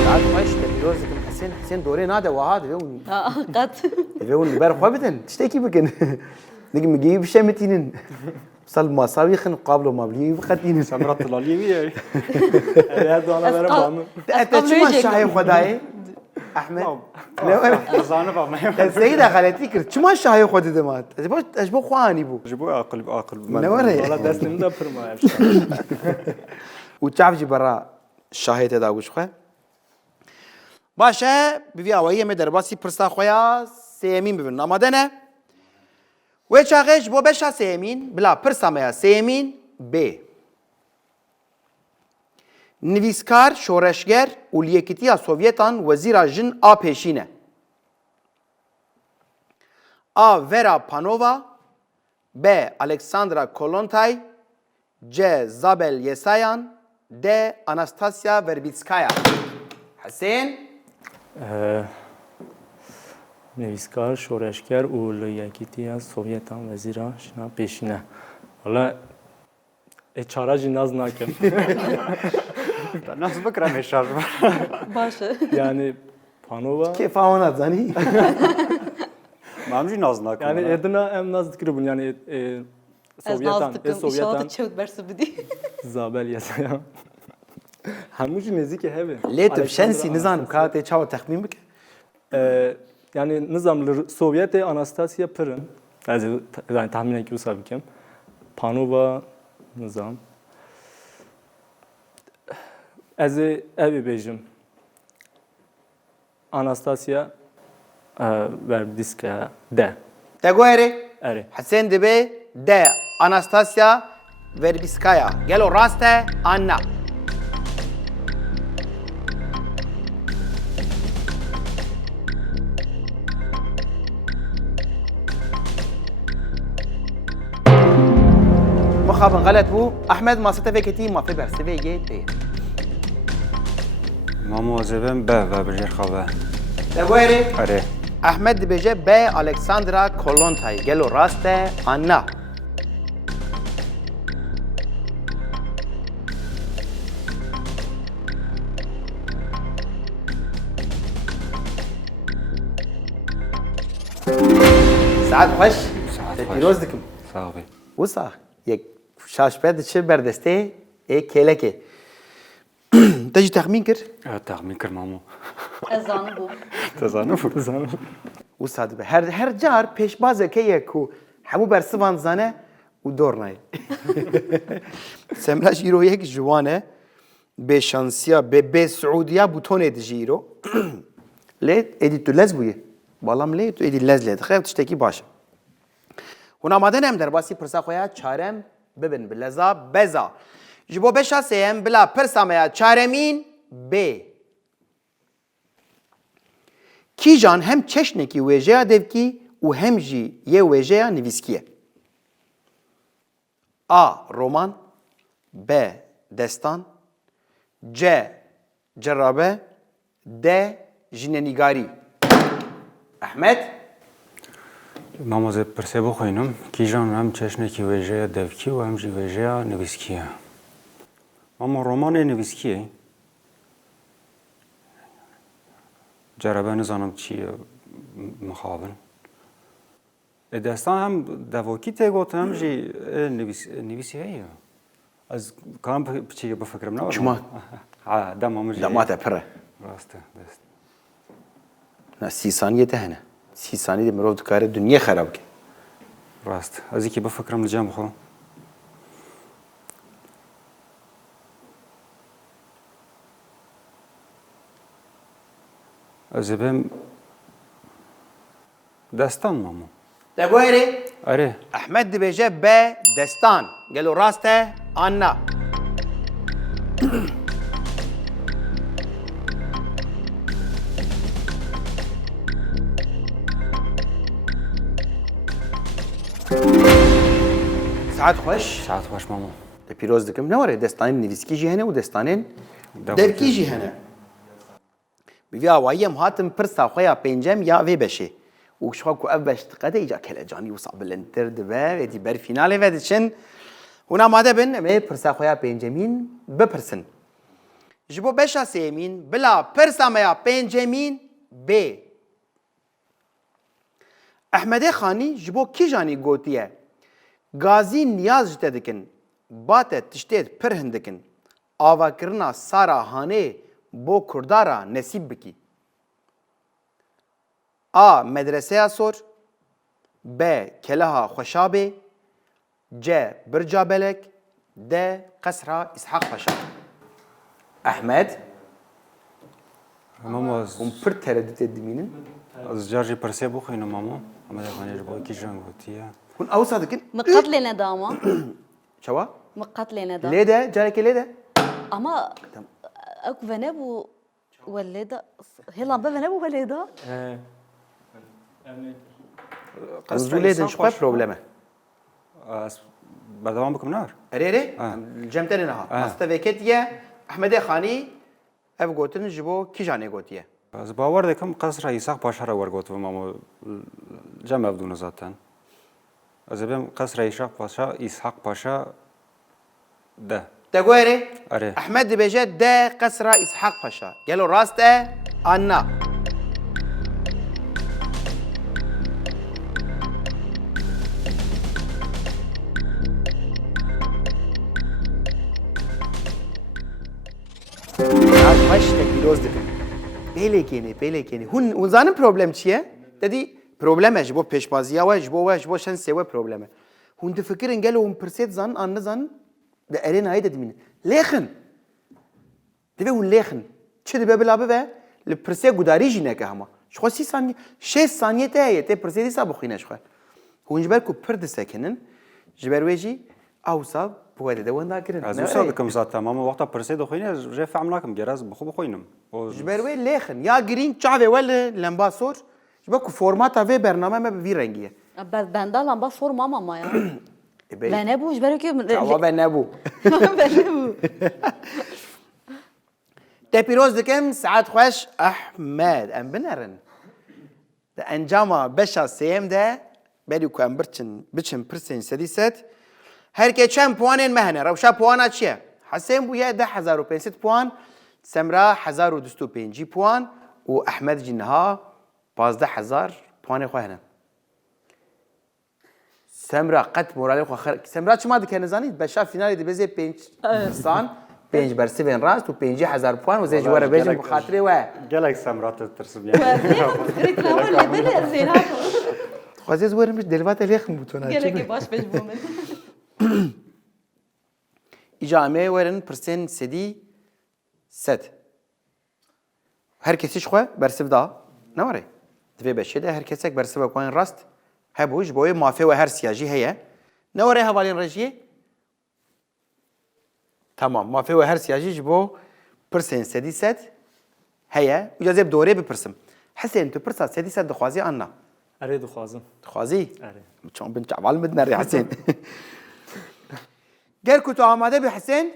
Saat xweş te pîroz dikim Hüseyin dorê nade wiha divê hûn قد divê hûn li ber xwe bidin tiştekî bikin. Dikim migî bişemitînin. Sal masavî xin qablo mabliyê biqetînin. Semra Tılalî ye. Her doğana veren bağımı. Te çima şahê xwe dayê? Ehmed. Zanı bakmayayım. Seyîd xeletî kir. Çima şahê xwe didim hat? Ez bo xwe anî bû. Ji bo akıl. Ne var ya? Valla destimi de pırma ev. û çav jî bera şahê te da wî xwe. Baş e bi vî awayî em ê derbasî pirsa xwe ya sêyemîn bibin. Amade ne? Wê çaxê ji bo beşa sêyemîn bila pirsa me ya sêyemîn B. Nivîskar, şoreşger û li Yekîtiya Sovyetan wezîra jin a pêşîn e. A. Vera Panova B. Alexandra Kollontai C. Zabel Yesayan D. Anastasia Verbitskaya. Hüseyin Nivîskar, şoreşker û li Yekîtiya Sovyetan wezîra jina pêşîne. Valla çara jî naz nakim. Nasıl bıkıram eşar? باشه Yani Panova kêfa wan hat zanî? Mamjî naz nakim. yani edina em naz dikiribûn yani از Sovyetan, ناز دکم ایشالا Sovyetan چود برسو بدی Zabel Yesayan. Hemû jî nêzîkê hebe. Lê tu şensî nizanim ka tê çawa texmîn bike? Yani nizam li Sovyetê Anastasia Pirin. Ez yani tahminekî wisa bikim. Panova nizam. Ez ê evê bêjim. Anastasia Verbitskaya D. Te guherî? Erê. Hüseyin dibe D. Anastasia Verbitskaya. Gelo rast e an na. مخابن غلط بو احمد ما ستفكتي ما في برسبه يي بي Mamazebem be ve bir xave. تغويري Are. احمد بيجي بي الكسندرا كولونتاي قالوا راسته انا ساعات خوش پیروز دکم Sağ ol. وصا یک شاش بد چه بردسته ای کلکه Te jî texmîn kir? تخمین کرد مامو Ezanı bu. تزانم Wisa dibe. Her car pêşbazeke ye ku hemû bersivan zane û dor nayê. Semra jî îro yek ji wan e bêşansiya bê Siûdiya bûtonê dijî îro. Lê êdî tu lez bûyê. Balam lê tu êdî lez lê dixe tiştekî baş e. Hûn amade ne em derbasî pirsa xwe ya çarem bibin bi leza beza. Ji bo beşa sêyem bila pirsa me ya çaremîn bê. Kîjan hem çeşnekî wêjeya devkî û hem jî yê wêjeya nivîskî ye. A. Roman B. Destan C. Cerabe D. Jinenîgarî. Ahmet ماما زه پرسه بخوینم کیجان هم چشنه کی ویژه دفکی و هم جی ویژه نویسکیه ماما رمان نویسکیه جربه نزانم چیه مخابن دستان هم دواکی تگوت هم جی نویسیه از کام چیه بفکرم نه Çima? دم هم جی Damate pire. راسته دست Na 30 saniye te hene. 30 saniye de mirov dikare dünya xerab ke. راست از اینکه بفکرم لجام خو از بهم دستان مامو Te goyre آره Ahmet dibêje B. Destan. Gelo rast e anna. Saat xweş. ساعت باش مامو Te pîroz dikim ne were destanên nivîskî jî hene û destanên Devkî. devkî jî hene. Bi vî awayî em hatin pirsa xwe ya pêncem ya vê beşê. û ji xwe ku ev beş diqete îca kelecanî wisa bilindtir dibe êdî ber fînalê ve diçin. Hûn amade bin em ê pirsa xwe ya pêncemîn bipirsin. Ji bo beşa sêyemîn bila pirsa me ya pêncemîn bê. Ehmedê Xanî ji bo kîjanî gotiye gazî niyaz ji te dikin, bate tiştê pir hin dikin, avakirina sara hanê bo kurdara nesîb bikî. A. Medreseya sor B. Keleha Xweşabê C. Birca Belek D. Qesra İshak Paşa. Ahmet مامو از hûn pir tereddüt edimînin. از جارجی پرسه بخوینم مامو اما دفعه با کیجان گوتیه Hûn awsa dikin. Mıkkat lene de ama. Çawa? Mıkkat lene de. Lê de, carekê lê de. Ama ak ve ne bu veleda helan be ve ne bu veleda? Zû lê din ji xwe probleme. از بردوام بکم نار Erê erê, cem tenê neha. Asta vêketiye Ehmedê Xanî ev gotin ji bo kîjanê gotiye. از باور دکم قصر ایساق پاشا را ورگوت و مامو جمع افدون زاتن از بهم قصر ایساق پاشا ده Te goyerê آره Ehmed dibêje de Qesra İshak Paşa. Gelo rast e anna. Baş te pîroz dikim. Pêlekêne. Hûn zanin problem çi ye? Dedî problem e ji bo pêşbaziya we, ji bo we, ji bo şensê we problem e. Hûn difikirin gelo hûn pirsê dizanin an nizanin de erê nayê de dimînin. Lêxin. Divê hûn lêxin. Çi dibe bila bibe li pirsê gudarî jî neke hema. Ji xwe 30 saniye, 6 saniye te heye tê pirsê dîsa bixwîne ji xwe. Hûn ji ber ku pir disekinin ji ber wê jî awsa bi we de wenda kirin. از اوسا دکم زاتن مامو وقتا پرسه دخوینه از جه فهم نکم گراز بخو بخوینم Ji ber wê lêxin. Ya girîn çavê we li lemba sor. Ji ber ku formata vê bername me bi vî rengî ye. Ben de lamba sormam ama ya. Ben ne bu? Ben ki Çawa ve nebû. ben ne bu? Te pîroz dikim saet xweş Ehmed. Em binerin. Di encama beşa sêyem de berî ku em biçin pirsên sedî set. Herkê çend puanên me hene. Rewşa puana çi ye? Hesên bûye 10,500 puan. Semra 1205 puan û Ehmed jî niha 15,000 puanê xwe hene. Semra qet moralê xwe xir. Semra çima dike nizanî? Beşa finalê dibêje 5 san 5 bersivên rast û 50,000 puan û zê ji we re bêjim bi xatirê we. gelek semrat tırsım yani. Dixwazê ez werim ji delvata lêxin bû tona. Gelekî baş beş bû min. Îja em ê werin pirsên sedî sed. Her kesî ji xwe bersiv da. Ne were? Divê beşê de her kesek bersiva xwe rast hebû ji bo wê mafê we her siya jî heye. Ne were hevalên rejiyê? Tamam, mafê we her siya jî ji bo pirsên sedî sed heye. Îja zê bi dorê bipirsim. Hesên tu pirsa sedî sed dixwazî an na? Erê dixwazim. Dixwazî? Erê. Çon bin çaval min nerê Hesên. Ger ku tu amade bi Hesên,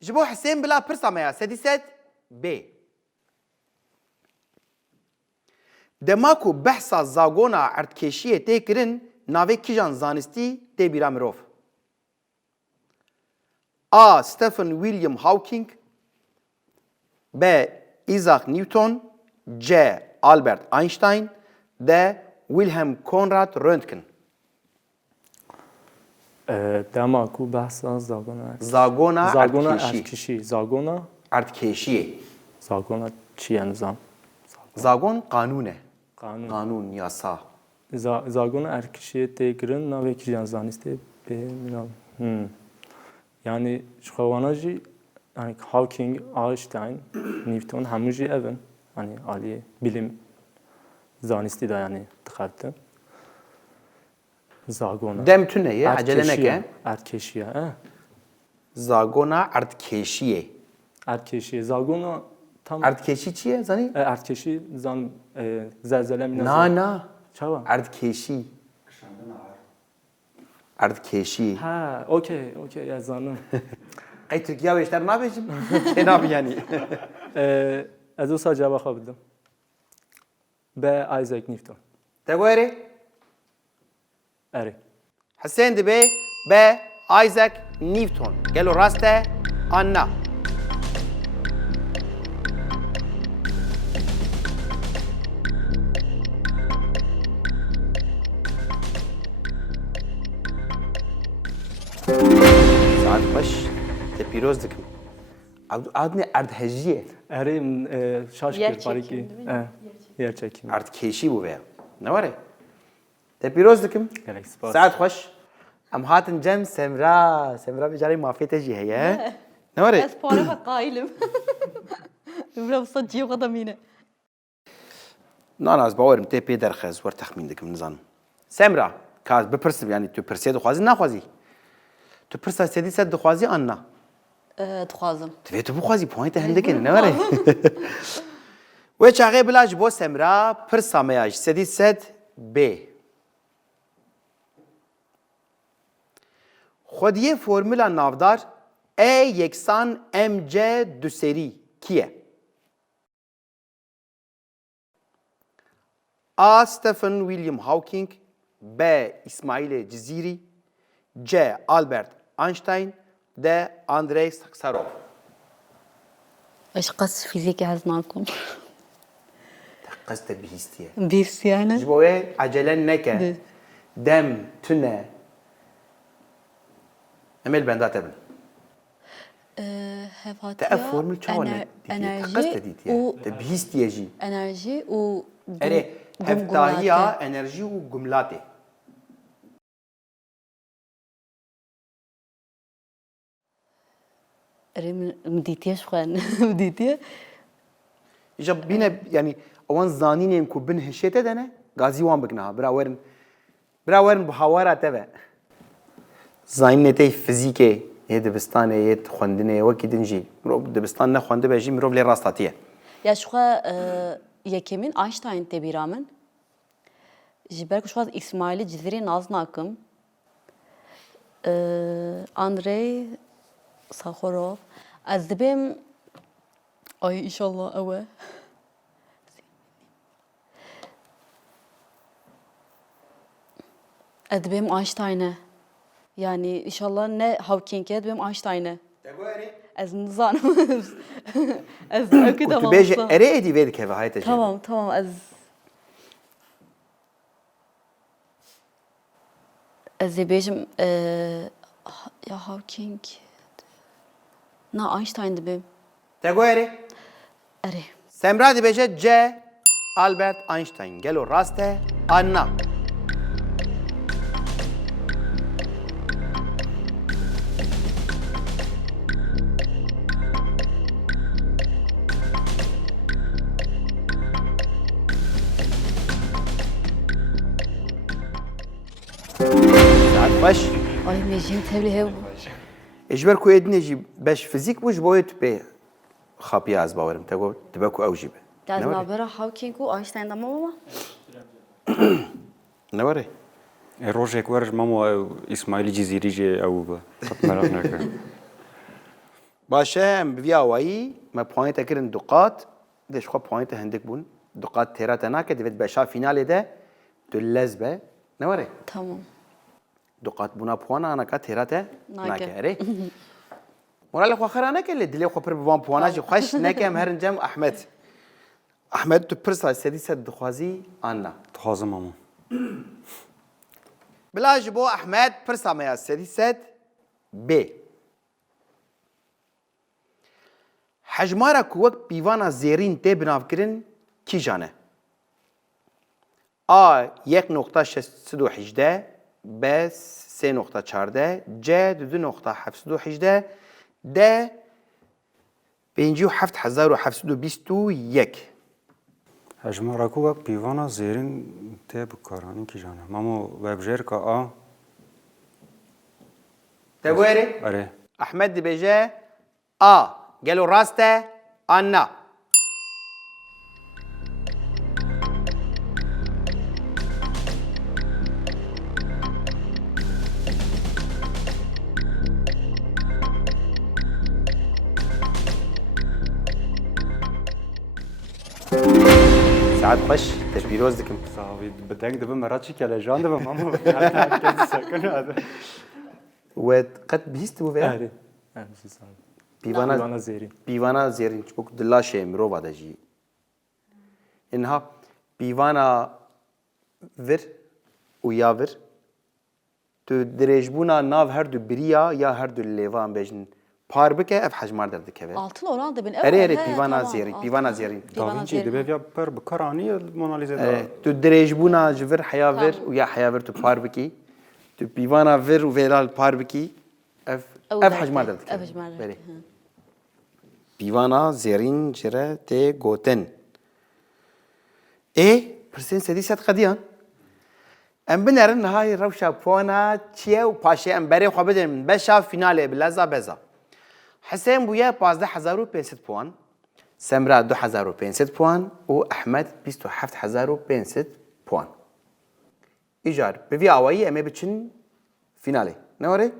ji bo Hesên bila pirsa me ya sedî sed bê. Dema ku behsa zagona erdkêşiyê tê kirin, navê kîjan zanistî tê bîra mirov? A. Stephen William Hawking, B. Isaac Newton, C. Albert Einstein, D. Wilhelm Conrad Röntgen. Dema ku behsa zagona Zagona zagona erdkêşî. erkişî. Zagona Erdkêşiyê. çi yani zam? Zagon kanûn e. Kanun. Kanûn, yasa. Zagona erkişî tê kirin navê kîjan zanistê bê miran. Yani ji xewana jî yani Hawking, Einstein, Newton hemû jî ev in. Hani aliyê bilim zanistî de yani dixebitin. Zagona. Dem tu ne ye? Acele neke. Erkeşiye. Zagona erdkêşiyê. Erkeşiye. Zagona tam Erdkêşî çi ye zanî? erkeşi zan zelzele mi Na. Çava. Erdkêşî. Erdkêşî. Ha, okey ya zanım. Ey Türkiye ve işler ne yapıyorsun? Ne yapıyorsun yani? Ez o cevap xwe B. Isaac Newton. Te goyre? Erê. Hesen dibe B. Isaac Newton. Gelo raste Anna. Saat baş. Te piroz dikim. Adne erdheciye. Erê şaş Yer kir parîkî. çekimi, değil mi? Yer çekimi. Erdkêşî bû veya. Ne var? Te piroz dikim. Gelek spas. Saat baş. Em hatin cem Semra. Semra bicarê mafiyete jî heye. Ne var? Ez pare ve qailim. Biraz saçıyor kadamine. Nanaz bawerim te pê derxez wer texmîn dikim nizanim. Semra, kaz bipirsim yani tu pirsê dixwazî naxwazî. Tu pirsa sedî sed dixwazî an na. Dixwazim. Divê tu bixwazî poyê te hindikin ne were? Wê çaxê bila ji bo Semra pirsa me ya ji sedî sed bê. Xwediyê formula navdar E yeksan mc duserî kî ye? A. Stephen William Hawking, B. İsmail Ciziri, C. Albert Einstein, D. Andrei Sakharov. ايش قص فيزيك عزناكم Qeste bihîstiye. بيس يعني Ji bo wê acele neke. Dem tune. Emel benda te bin. Te ev formül çawa ne? Qeste dîtiye. Te bihîstiye jî. enerji و Erê hevtahiya enerjî û gumlatê. مديتيه شخوان مديتيه İşte bine yani awan zanînên ku bin hişête de ne? Gazî wan bikine ha. Bira werin bi hawara te ve. Zanînê te fizîkê, yê dibistanê, yê xwendinê, wekî din jî. Mirov dibistan nexwendibe jî mirov lê rast hatiye. يا شخوا يكمن اينشتاين تبيرامن جبر شخوا اسماعيل جزيري ناز ناكم اندري ساخوروف ازبم اي ان شاء الله اوه ادبم اينشتاينه يعني ان شاء الله نه هاوكينج ادبم اينشتاينه از نظام از اكيد Tu bêje erê êdî vê dikeve hayete jî. tamam ez ê bêjim ya Hawking Na Einstein dibim. تگوهره Ere. سمرا دبیجه جه آلبرت آینشتاین گلو راسته آنا ساعت باش Ay mecin tevli hev. اجبر کو ادنی جی باش فیزیک بوش باید به خاپی از باورم تگو تبکو او جیبه Daz nabera havkin ku Einstein da mama. نواره روژێک وەرج مەمەوە ئیسماعیلی جیزیری ژێ ئەو بە مەراق نەکە باشه ام بیا وایی ما پوینت کردن دقات دش خو پوینت هندک بون دقات تیرات ناکه دوید بشا فینال ده تو لزبه نواره Tamam. دقات بونا پوانا انا کا تیرات ناکه. ناکه اره مرال خو خرانه که دلی خو پر بوان پوانا جی خوش نکم هرنجم احمد احمد تو پرسا سدی صد دخوازی آنا دخوازم مەمە بلاج بو احمد پرسا ما سدی صد ب حجمارا کوک بیوانا زیرین تی بناف کرن کی جانه A 1.618 B 3.14 C 2.718 D 5721 هەژمارە کووەک پیڤانە زێرین تێ بکارانی کیژانە مەمە وەبژێر کە ئا تقولي ئەرێ احمد بيجي A قالوا راسته أنا ساعات خوش تشبيروز دكم ساوی بەدەنگ دەبم مەراچی کەلەژان دەبم مەمە وقت بيست بو فيها Ere. بيوانا Bana zeri. بيوانا زيرين çok دلا şey مرو بعد جي إنها بيوانا ver ويا ver تو دريجبونا ناف هر دو بريا يا هر دو ليفان بيجن par bike ev hajmar derdike ve Altın oran da ben. ere pivana zeri pivana zerin داڤینچی دەبێت یا پەر بکارانیە مۆنالیزێ تو دريجبونا جفر حيا ver ويا حيا ver تو par biki تو pivana ver و velal par biki ev hajmar derdike Ev hajmar derdike. Pivana zerin jire te goten. Persen sedi set qadiyan. Em binerin hay rewşa puana çiye u paşe em berê xwe bidin beşa finalê bi leza beza. Hesên bûye 15500 puan. Semra 2500 puan û Ehmed 27500 puan. İcar bi vî awayî em ê biçin finalê. Ne were?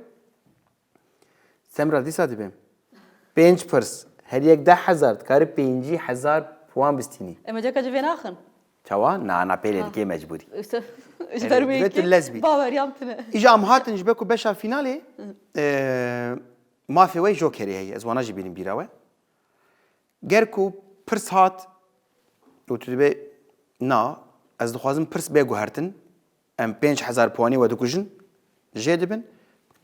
Semra dîsa dibêm. 5 pırs. Her yek 10,000 dikarî 50,000 puan bistînî. Ama jaka cevên axın. Çawa? Na pêlê dikê mecbûrî. İşte Evet, vermeyi evet, lezbi. Baver yaptığını. İja em hatin ji beku beşa finalê mafê wê jokerê heye. Ez wana jî bînim bîra we. Ger ku pirs hat û tu dibe na ez dixwazim pirs bê guhertin em 5,000 puanî we dikujin jê dibin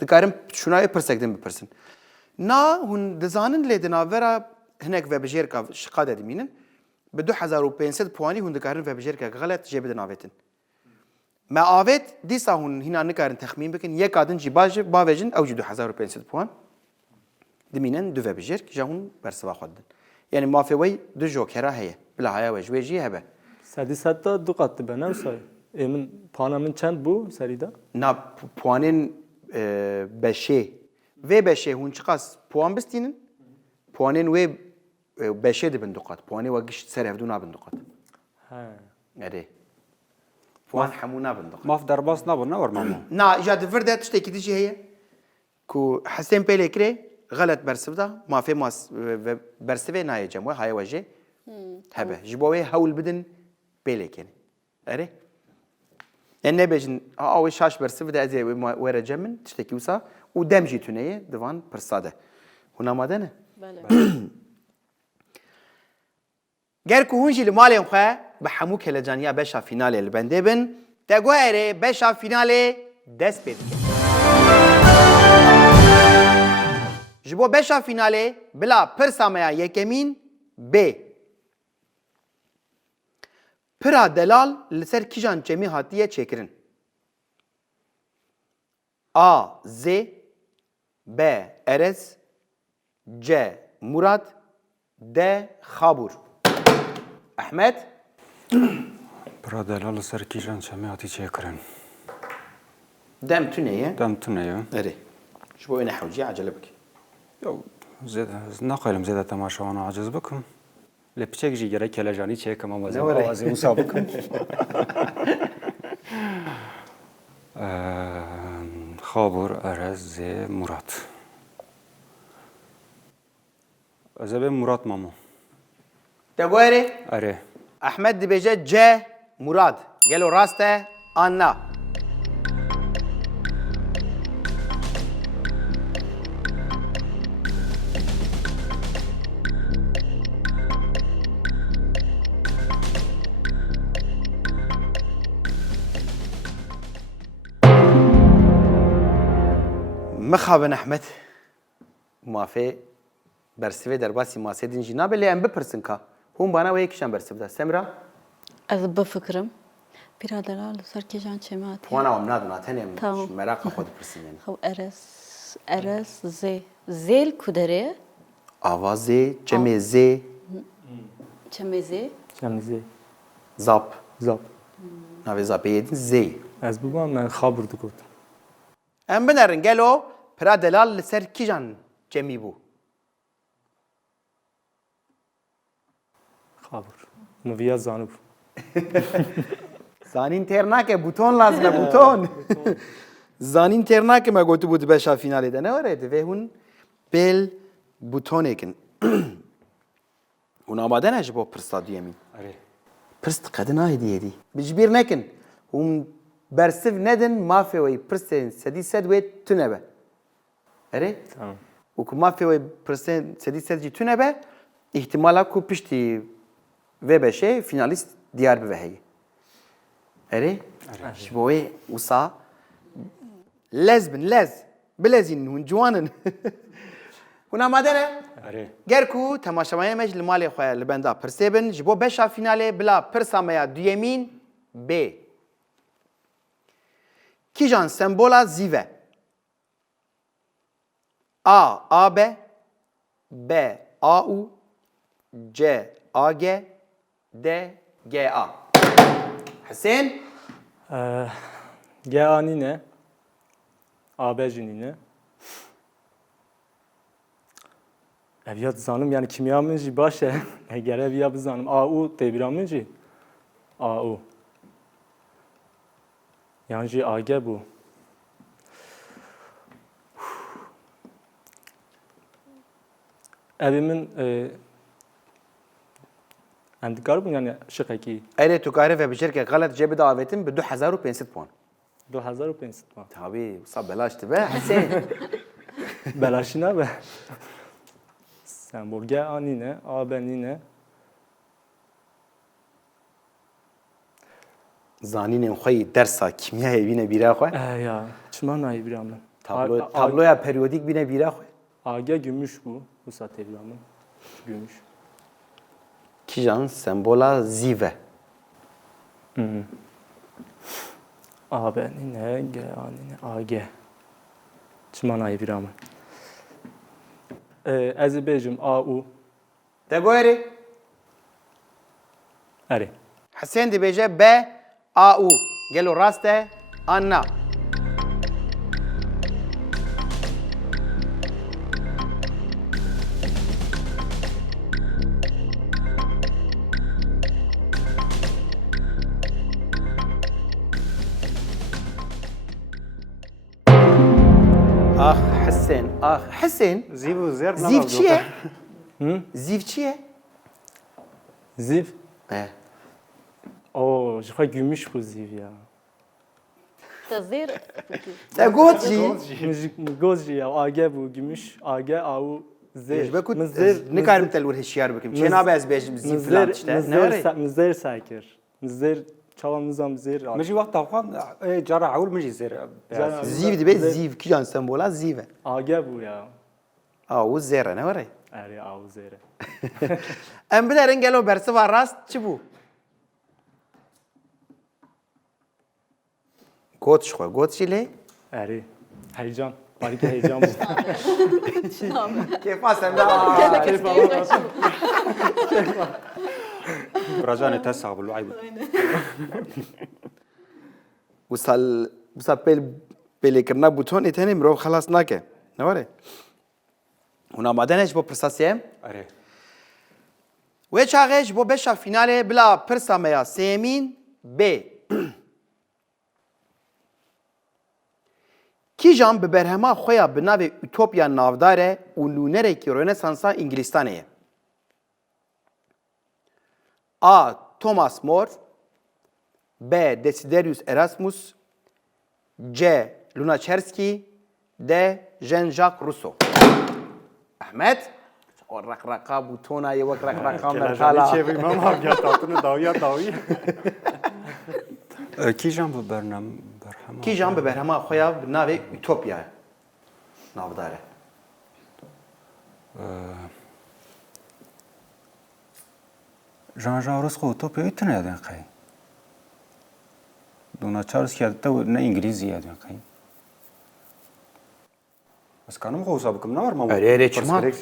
dikarim şunayê pirsek din bipirsin. Na hûn dizanin lê di navbera hinek vebijêrka şiqa de dimînin bi 2500 puanî hûn dikarin vebijêrkek xelet jê bidin avêtin. Me avet dîsa hûn hîna nikarin texmîn bikin yek adin jî bavêjin ew jî 2500 puan dimînin du vebijêrk ji hûn bersiva xwe didin. Yani mafê wê du jokera heye. Bila haya we ji wê jî hebe. Sedî setta du qat dibe ne say? Min pana min çend bû serî de? Na puanên beşê vê beşê hûn çiqas puan bistînin puanên wê beşê dibin du qat. Puanê we gişt ser hevdû nabin du qat. He. Erê. Puan hemû nabin du qat. ماف دەرباس نابوو نەوەەر مەمە Na îja di vir de tiştekî dijî heye ku Hesên pêlê kirê xelet bersiv da mafê mas bersivê nayê cem we haye we jê hebe. Ji bo wê hewl bidin pêlêkê. Erê. Yani nebêjin wê şaş bersiv de ez ê were cemin tiştekî wisa û dem jî tuneyê divan pirsa de. Hûn amade ne? Ger ku hûn jî li malên xwe bi hemû kelejaniya beşa finalê li bendê bin te guherê beşa finalê dest pê dike. Ji bo beşa finalê bila pirsa me ya yekemîn B. Pira delal li ser kîjan çemî hatiye çêkirin? A. Z B. Erez C. Murat D. Xabur. Ahmet Pira delal ser kîjan çemê hatî çêkirin. dem tu neye? Dem tu ne ya? Eri. Ji bo wê nehewciye acele bike. Yo, naqelim zêde temaşawana aciz bikim. Lê piçek jî gerek kelejanî çêkim ama zêde were? awazê wisa bikim. Xabur, Erez, Zê, Murat. Ez ê bê Murat mamo. Te got Erê. Ahmet dibêje C. Murad. Gelo rast e an na. مخابن احمد مافی برسوی در باسی ماسه دین جی نابه لیم بپرسن که هم بانا و یکیشان برسو بده سمرا Ez بفكرم برادرال سركيجان شماتي وانا وم نادو ناتنم Tamam. مراق خود برسن yani. خو ارس زيل كودري Avaze, cemeze, چمزي Şemizi. zap. Zap. Nave zapê yedin zê. Ez bubam men xabur dikot. Em binerin gelo pira delal li ser kîjan cemî bû. Xabur. Nuviya zanub. Zanîn têr nake buton lazim e buton. Zanîn têr nake me gotû bû di beşa finalê de ne were divê hûn pêl butonêkin. Hûn amade ne ji bo pirsa duyemîn? Erê. Pirs diqedin aidiyê dî. Bijbîr nekin. Hûn bersiv nedin mafê wê pirsên sedî sed wê tune be. Erê? Tamam. û ku mafê wê pirsên sedî sed jî tune be, îhtimala ku piştî vê beşê finalîst diyar bibe heye. Erê? Ji bo wê wisa lez bin lez. Bilezînin hûn ciwanin. Hûn amade ne? Erê. Ger ku temaşamayê me ji li malê xwe li benda pirsê bin ji bo beşa finalê bila pirsa me ya duyemîn B. Kîjan sembola zîve? A. AB B. AU C. AG D. GA. Hüseyin G anine. AB jinine. Eviyat zanım yani kimya min jî baş e. Eger eviya bizanım. AU tebira min jî. AU. Yani jî AG bu. Evimin endikar bun yani şıkaki erê tu karî ve bijêrke galet cebê davetin bi 2500 puan. 2500 puan. Tabii wisa belaş dibe Hüseyin. Belaşına be. Sembol G anine, A benine. Zanînên xwe yî dersa kimyayê bîne bîra xwe. Ya, çiman ayı bir amın. Tabloya periyodik bîne bîra xwe. AG gümüş bu. Bu satı bir amın. Gümüş. Kîjan sembola zîve? A benine, G anine, AG. Çiman ayı bir amın. Ez bejim AU. Te got erê? Eri. Hüseyin dibêje B. AU. Gelo rast e an na. Ah Hüseyin, ah Hüseyin. Zîv û zêr Ziv çi ye? Ziv çi ye? Ziv. E. Oo, jixwe gümüş bu ziv ya. تزير Te got jî. Goz ya, AG bu gümüş. AG, AU, Z. Ji ku nikarim te li wir hişyar bikim. Çê nabe ez bêjim ziv filan tişte. Ne were? Mizder sakir. Mizder çalan nizam zir. Min jî wexta xwe cara ewl min jî zêr. Ziv dibe ziv kîjan sembola zîv e. AG bu ya. Awu zêre ne were? eri av zêre. Em biderin gelo bersiva rast çi bû? Got xwe, got jî lê? Eri heyecan. Parike heyecan bu. Kêfa sen de Racanê te sağ bû ayb. wisa pêlêkirina bûtonê tenê mirov xelas nake. Ne were? Hûn amade ne ji bo pirsasiyê? Erê. Wê çaxê ji bo beşa finalê bila pirsa me ya sêmîn B. Kîjan bi berhema xwe ya bi navê Ütopya navdar e û nûnerekî Rönesansa Ingilistanê ye? A. Thomas More B. Desiderius Erasmus C. Lunacharsky D. Jean-Jacques Rousseau Ahmet o rakraka bûtona ye wek rakraka merkala çevirmem abi ya tatını dawiya dawi. Kîjan bu berhema. Kîjan bi berhema xwe ya bi navê Ütopya navdar e? Jean-Jacques Rousseau Utopya ütüne yadın kay. Lunacharsky ne İngilizce yadın kay. Az kanım xwe bikim ne var mı? Erê çima. Ne?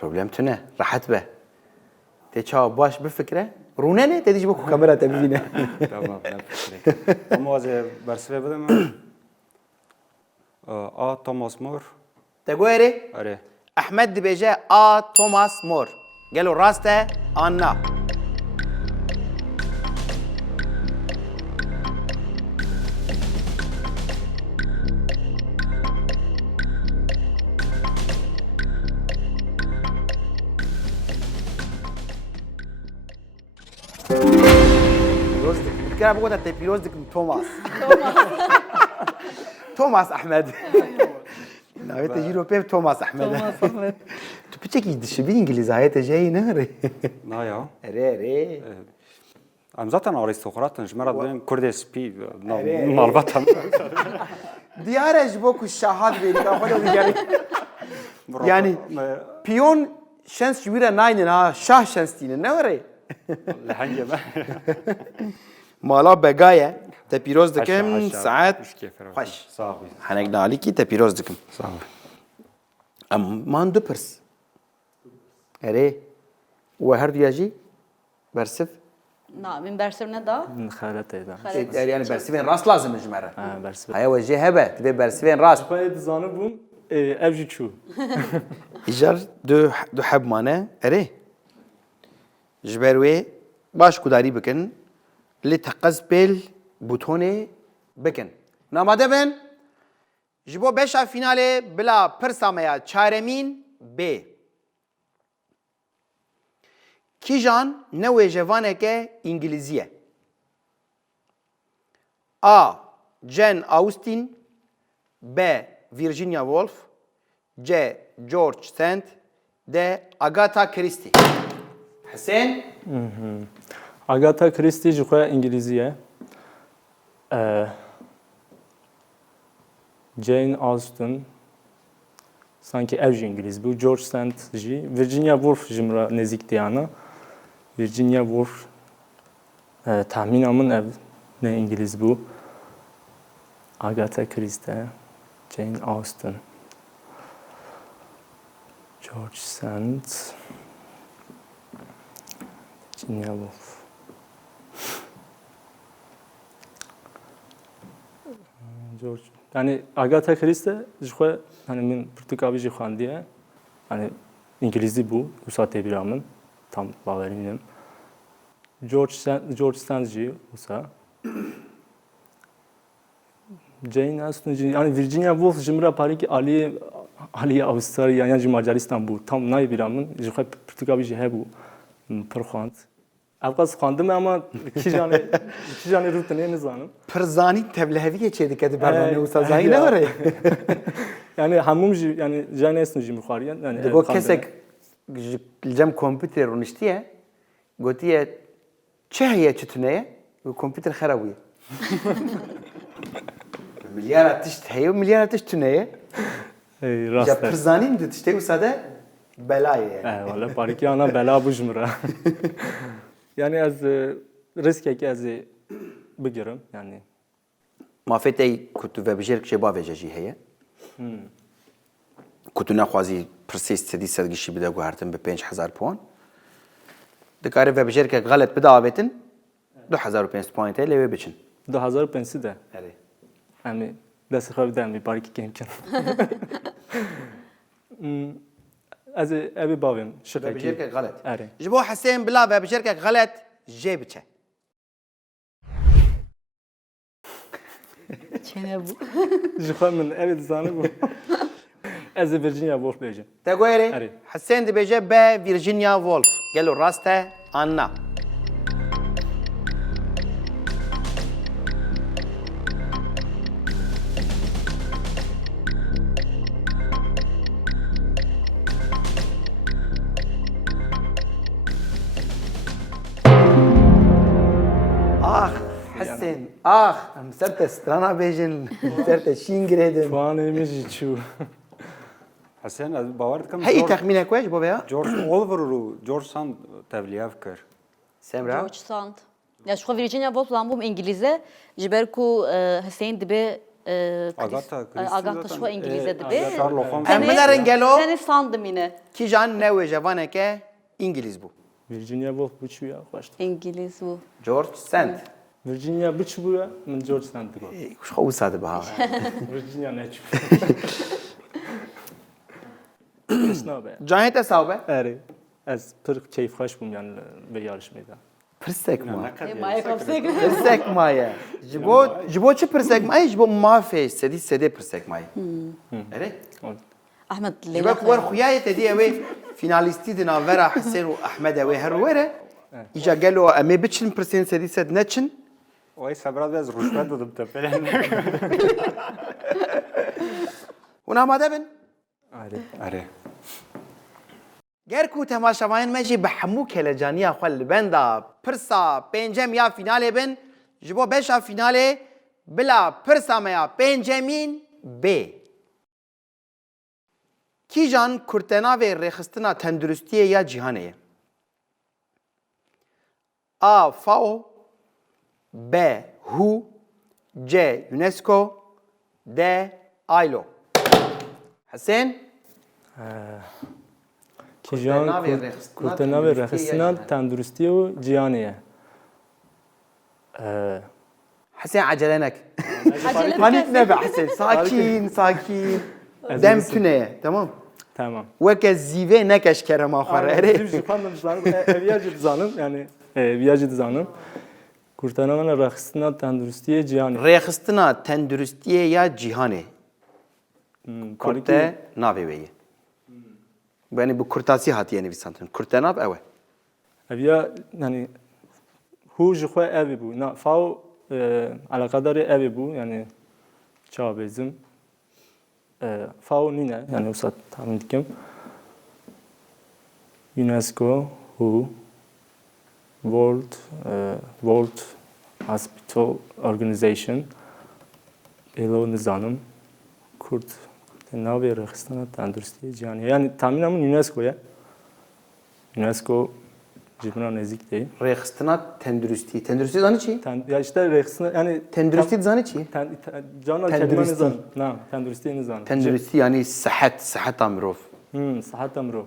Problem tune rahat be. Te çawa baş bifikre rûne ne te dijî bo ku kamera te bibîne. Tamam ben fikrim. Ama az bersive bidim. A. Thomas More. Te got erê? Erê. Ahmed dibêje A. Thomas More. Gelo rast e an na. كان بقول انت بيلوزك توماس توماس احمد ناويت يجيرو بيب توماس احمد تو بتشكي دشبي انجليزي هاي جاي نهري Na ya. ري Em zaten aristokratın. Jmera benim Kurdiye spi. Erê. Malbatan. ديار جبوك الشاهد بينك اخذ يعني يعني بيون شانس جويرا ناين ها شاه شانس تين نوري Lehenge ben. مالا بقايا تبيروز دكم حشا. ساعات مش كيف خوش Sağ ol. حنقنا عليكي تبيروز دكم Sağ ol. ام مان دوبرس اري وهر يجي برسف نعم من برسمنا دا Xaret eyda. يعني برسفين راس لازم جمره Ha bersive. هيا وجه هبه تبي برسفين راس Xwe dizanı bûm ev jî çû. ايجار دو حب مانه اري جبروي باش كوداري بكن اللي تقز بيل بوتوني بكن ناماده بن جبو بشا فينالي بلا برساميا چارمين بي كيجان نوي جوانك انجليزيه A. جين أوستين B. فيرجينيا وولف C. جورج سانت D. أغاتا كريستي حسين Agatha Christie ji xwe İngilizce. Jane Austen sanki ev jî İngiliz bû. George Sand jî. Virginia Woolf ji min re nêzik diyana. Virginia Woolf tahmîna min ev ne İngiliz bû. Agatha Christie, Jane Austen, George Sand, Virginia Woolf. George. Yani Agatha Christie ji xwe hani min Pirtûkabî jî xwendiye. Hani İngilîzî bû, wisa têbîra min. Tam bawerî nînim. George Sand jî wisa. Jane Austen jî yani Virginia Woolf ji min re parîkî aliyê Avustralya yan jî Macaristan bû. Tam nayê min ji xwe Pirtûkabî jî hebû. Pir xwand. Ev qas xwandim ama kîjanê rûtinê nizanim. پرزانی تبلهوی چه دیگه برنامه و سازایی نداره Yani hemûm jî yani Jane Austen jî min xwariye. Yani دیگه کسک جم کامپیوتر رونشتیه گوتیه چه هیه چتونه و کامپیوتر خرابیه میلیارد تشت هیه و میلیارد تشت تونه ای جا راست پرزانین دو تشتی و ساده بلایه والا باریکی آنا بلا بجمره یعنی از ریسکی که از بگیرم یعنی مافێت ئەی کووت و بەبژێر کشێ با بێژەژی هەیە کووت و نەخوازی پرسی سەدی سەرگیشی بدە گوهارتن بە 5,000 پۆن دکارێت بەبژێرکە غەلت بداوێتن 2,500 پوینت لەوێ بچن 2005 ده امی دست خواب دمی باریکی کم کن از ابی باویم شقیقی بەبژێرکە غەلت آره ji bo Hesên bila bەبژێرکە غەلت jê biçe چنه بو جخوا من ابی دزانه بو از virginia wolf بیجم te goyerê Erê. Hesên dibêje be Virginia Woolf gelo rast e an na Ah Hesên ah em ser te strana bêjin ser te şîn girêdin puanı میجی چو حسین از باور دکم heyî texmînek we ji bo veya جورج اولور و جورج ساند تبلیغ کرد Semra George Sand. Ya şu Virginia Woolf lan bu İngilizce. Jiber ku Hüseyin dibe Agatha Christie Agatha şu zaten. İngilizce dibe. Sherlock Holmes. Em binerin gelo Seni sandım yine. kîjan newê jevaneke İngiliz bû virginia wolf bu çu ya başta İngiliz bu. George Sand virginia bu çu bu ya من جورج ساند دیگو xwe wisa dibiha virginia ne çu اسنا به Cahit esaw be آره از پر کیف خوش بوم yani به yarışmaydı pirsek ma Maya kapsayı. pirsek maye ji bo çi pirsek maye ji bo mafê sedî sedê pirsek maye erê Ahmet ji ber ku wer xuyayê te dî ew ê finalîstî di navbera Hesên û Ehmed ew ê her were îja gelo em ê biçin pirsên sedî sed neçin وای سبراد از رشوه دادم تپلن hûn amade bin آره آره ger ku temaşavayên me jî bi hemû kelejaniya xwe li benda pirsa pêncem ya finalê bin ji bo beşa finalê bila pirsa me ya pêncemîn bê kîjan kurtenavê rêxistina tenduristiyê ya cîhanê ye A. FAO B. WHO C. UNESCO D. ILO Hesên کیجان کورتناوی رخصتنا تندرستی و جیانیه Hesên acele nek. Panik nebe Hesên. Sakin, sakin. Dem tune ye. Tamam. tamam Weke zîvê nekeş kerema xwe Bizim re. şu kandım zanım eviyacı zanım yani eviyacı zanım kurtanavan rexistina tenduristiye cihani Rêxistina tenduristiyê ya cîhanê. Kurte navê wê ye. Yani bu kurtasî hatiye nivîsantin. Kurtenav ew e. eviya yani hu ji xwe evî bû na faw alaqadarê evî bû yani çavêzim faw nîne yani wisa tahmin dikim UNESCO WHO World Hospital Organization elo nizanim Kurt navê rexistina tenduristiyê cîhanê yani tahmîna min UNESCO'ye UNESCO ji bina nêzik tê Rêxistina tenduristî. Tenduristî zanî çi? ya işte rexistina yani Tenduristî dizanî çi? cana Tenduristi. kelime nizanim na tenduristiye nizanim Tenduristî yani sehet, seheta mirov. sahata mirov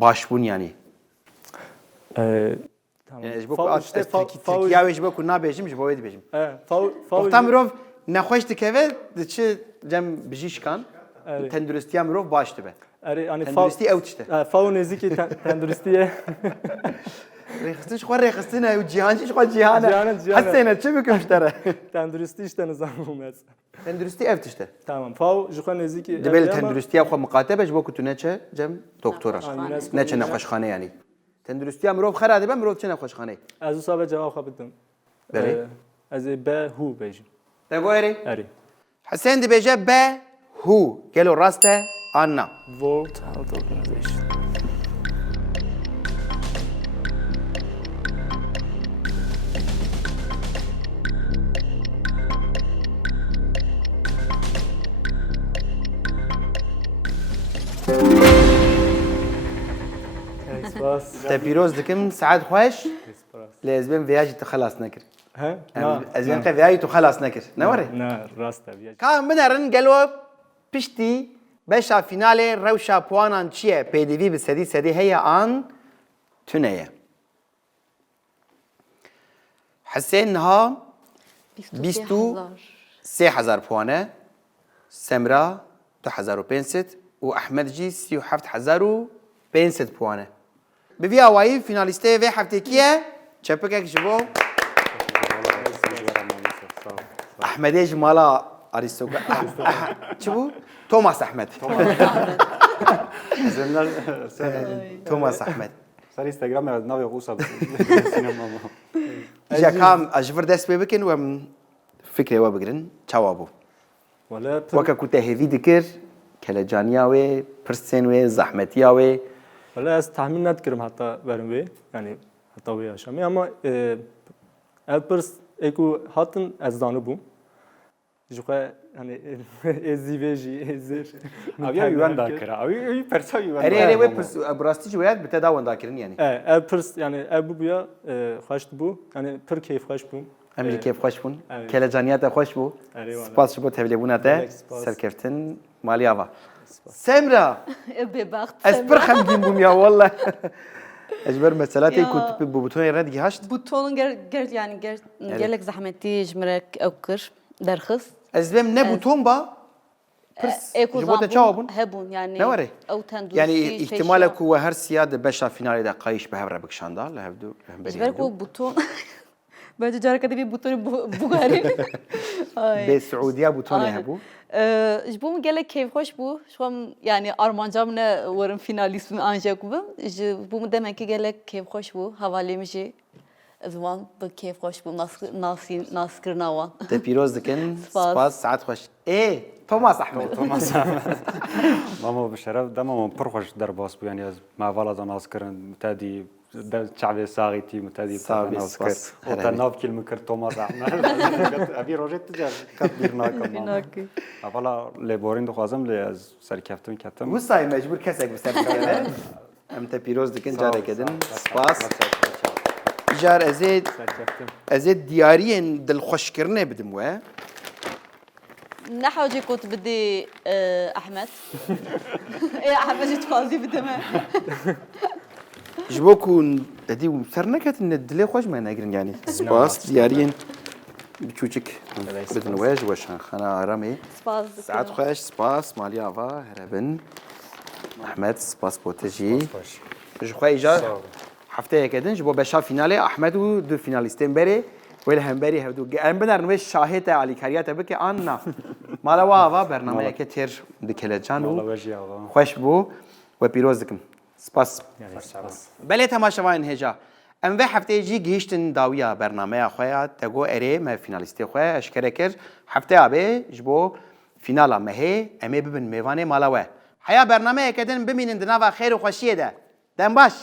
Başbûn yani. tamam Yani ji bo ku Faw işte Tirkiya wê ji bo ku nabêjim ji bo wê dibêjim. faw Wexta mirov nexweş dikeve diçi cem bijîşkan tenduristiya mirov baş dibe. yani Tenduristî ew tişte. faw nêzîkê tenduristiye Rêxistin ji xwe rêxistin e û cîhan jî ji xwe cîhan e. Cîhan e, cîhan e. Hesên çi bikim ji te re? tenduristi işte nizanim ez Tenduristî ev tişte. tamam faw ji xwe nêzîkê Dibe li tenduristiya xwe miqatebe ji bo ku tu neçe cem doktora. UNESCO Neçe nexweşxane yani. Tenduristiya mirov xera dibe mirov çi nexweşxaneyê. ez wisa ve cevap xwe bidim Berê. ez ê be hu bêjim Te goyerê. erê Hesên dibêje be hu. Gelo rast e an na. World Health Organization سپاس Te pîroz dikim saet xweş lê ez bêm vêya jî tu xelas nekir. ها Ez bêm te vêya jî tu xelas nekir. Ne were? نه راست بیا Ka binerin gelo piştî beşa finalê rewşa puanan çi ye? Pêdivî bi sedî heye an tune ye. Hesên niha 23,000 puan e. Semra 2500 û Ehmed jî 37,500 puan e. Bi vî awayî finalîstê vê heftekî ye çepikek ji bo Ehmedê ji mala arîstokat. Çi bû? Thomas Ehmed. Thomas Ehmed. سر اینستاگرام ناوی قوسا سینما Ja kam ji vir dest pê bikin û em fikrê we bigirin çawa bû. ولا Weke ku te hêvî dikir, kelecaniya wê, pirsên wê, zehmetiya wê. ولا از تحمین ندکرم حتی برم وی یعنی حتی وی آشامی اما الپرس اکو هاتن از دانو بوم جوکه یعنی ازیویجی ازیر اویا یوان دا کرا اوی پرسا یوان Erê erê wê bi rastî jî wê bi te da wendakirin yani. الپرس yani ebu buya خوش بو yani pır keyif hoş bum Em jî kêf xweş bûn. Evet. Kelecaniya te xweş bû. Eyvallah. Spas ji bo tevlîbûna te. Evet, spas. Serkeftin maliya va. Semra. ببخت Ez pir xemgîn bûm ya wallah. Ez ber mesela tê Ya. ku tu bu butonê re digihaşt. بوتون يعني gelek zahmeti jmerek evkir derxis. Ez bêm ne buton ba? Pirs. Eko Ji bo te çawa bûn? hebun yani. Ne were? Ew tenduristî Yani ihtimale ku we her siya di beşa finalê de qayîş bi hev re bikişanda li hevdû hemberî Jber ku buton bence caraka bir butonu bugari. bê Suudiya butonê hebû. Ji bo min gelek keyfxweş bû. Şu an yani armanca min ne werim finalîst min anja kubim. Ji bo min demekî gelek keyfxweş bû. Hevalê min jî ez wan bi keyfxweş bûm naskirina wan. Te pîroz dikin. Spas. Spas saet xweş. Thomas Ehmed. ماما بشرف دم ماما پرخوش در باس بو یعنی از ماوالا دا ناز کرن متادی شعبی ساغیتی متادی ساغی ناز سپاس. کرد و تا ناف کلمه کرد توماس احمد ابی روجت تجار کات بیر ناکم Binakî. اولا لیبورین دخوازم لی از سرکفتم کتم Wisa mecbur kesek bi ser bikeve. Em te pîroz dikin carek edin. Spas. Jar ez ê diyariyên dilxweşkirinê bidim we. نحوجي كنت بدي احمد ايه احمد جيت قاضي بدي ما Ji bo ku dedî ser neketin dilê xweş me negirin yani. Spas diyariyên biçûçik bidin we ji we şanxana aramê. سباز Saet xweş, spas, maliya va herebin. Ehmed, spas bo te jî. Ji xwe îja hefteyek edin ji bo beşa finalê Ehmed û du finalîstên berê wê li hemberî hevdû. Em binerin wê şahê te alîkariya te bike an na. Mala wa ava bernameyeke têr dikelecan û والله وجهي الله xweş bû we pîroz dikim. Spas. Belê temaşevanên hêja. Em vê hefteyê jî gihîştin dawiya bernameya xwe ya te got erê me finalîstê xwe eşkere kir. Hefteya bê ji bo finala mehê em ê bibin mêvanê mala we. Heya bernameyeke din bimînin di nava xêr û xweşiyê de. Dem baş.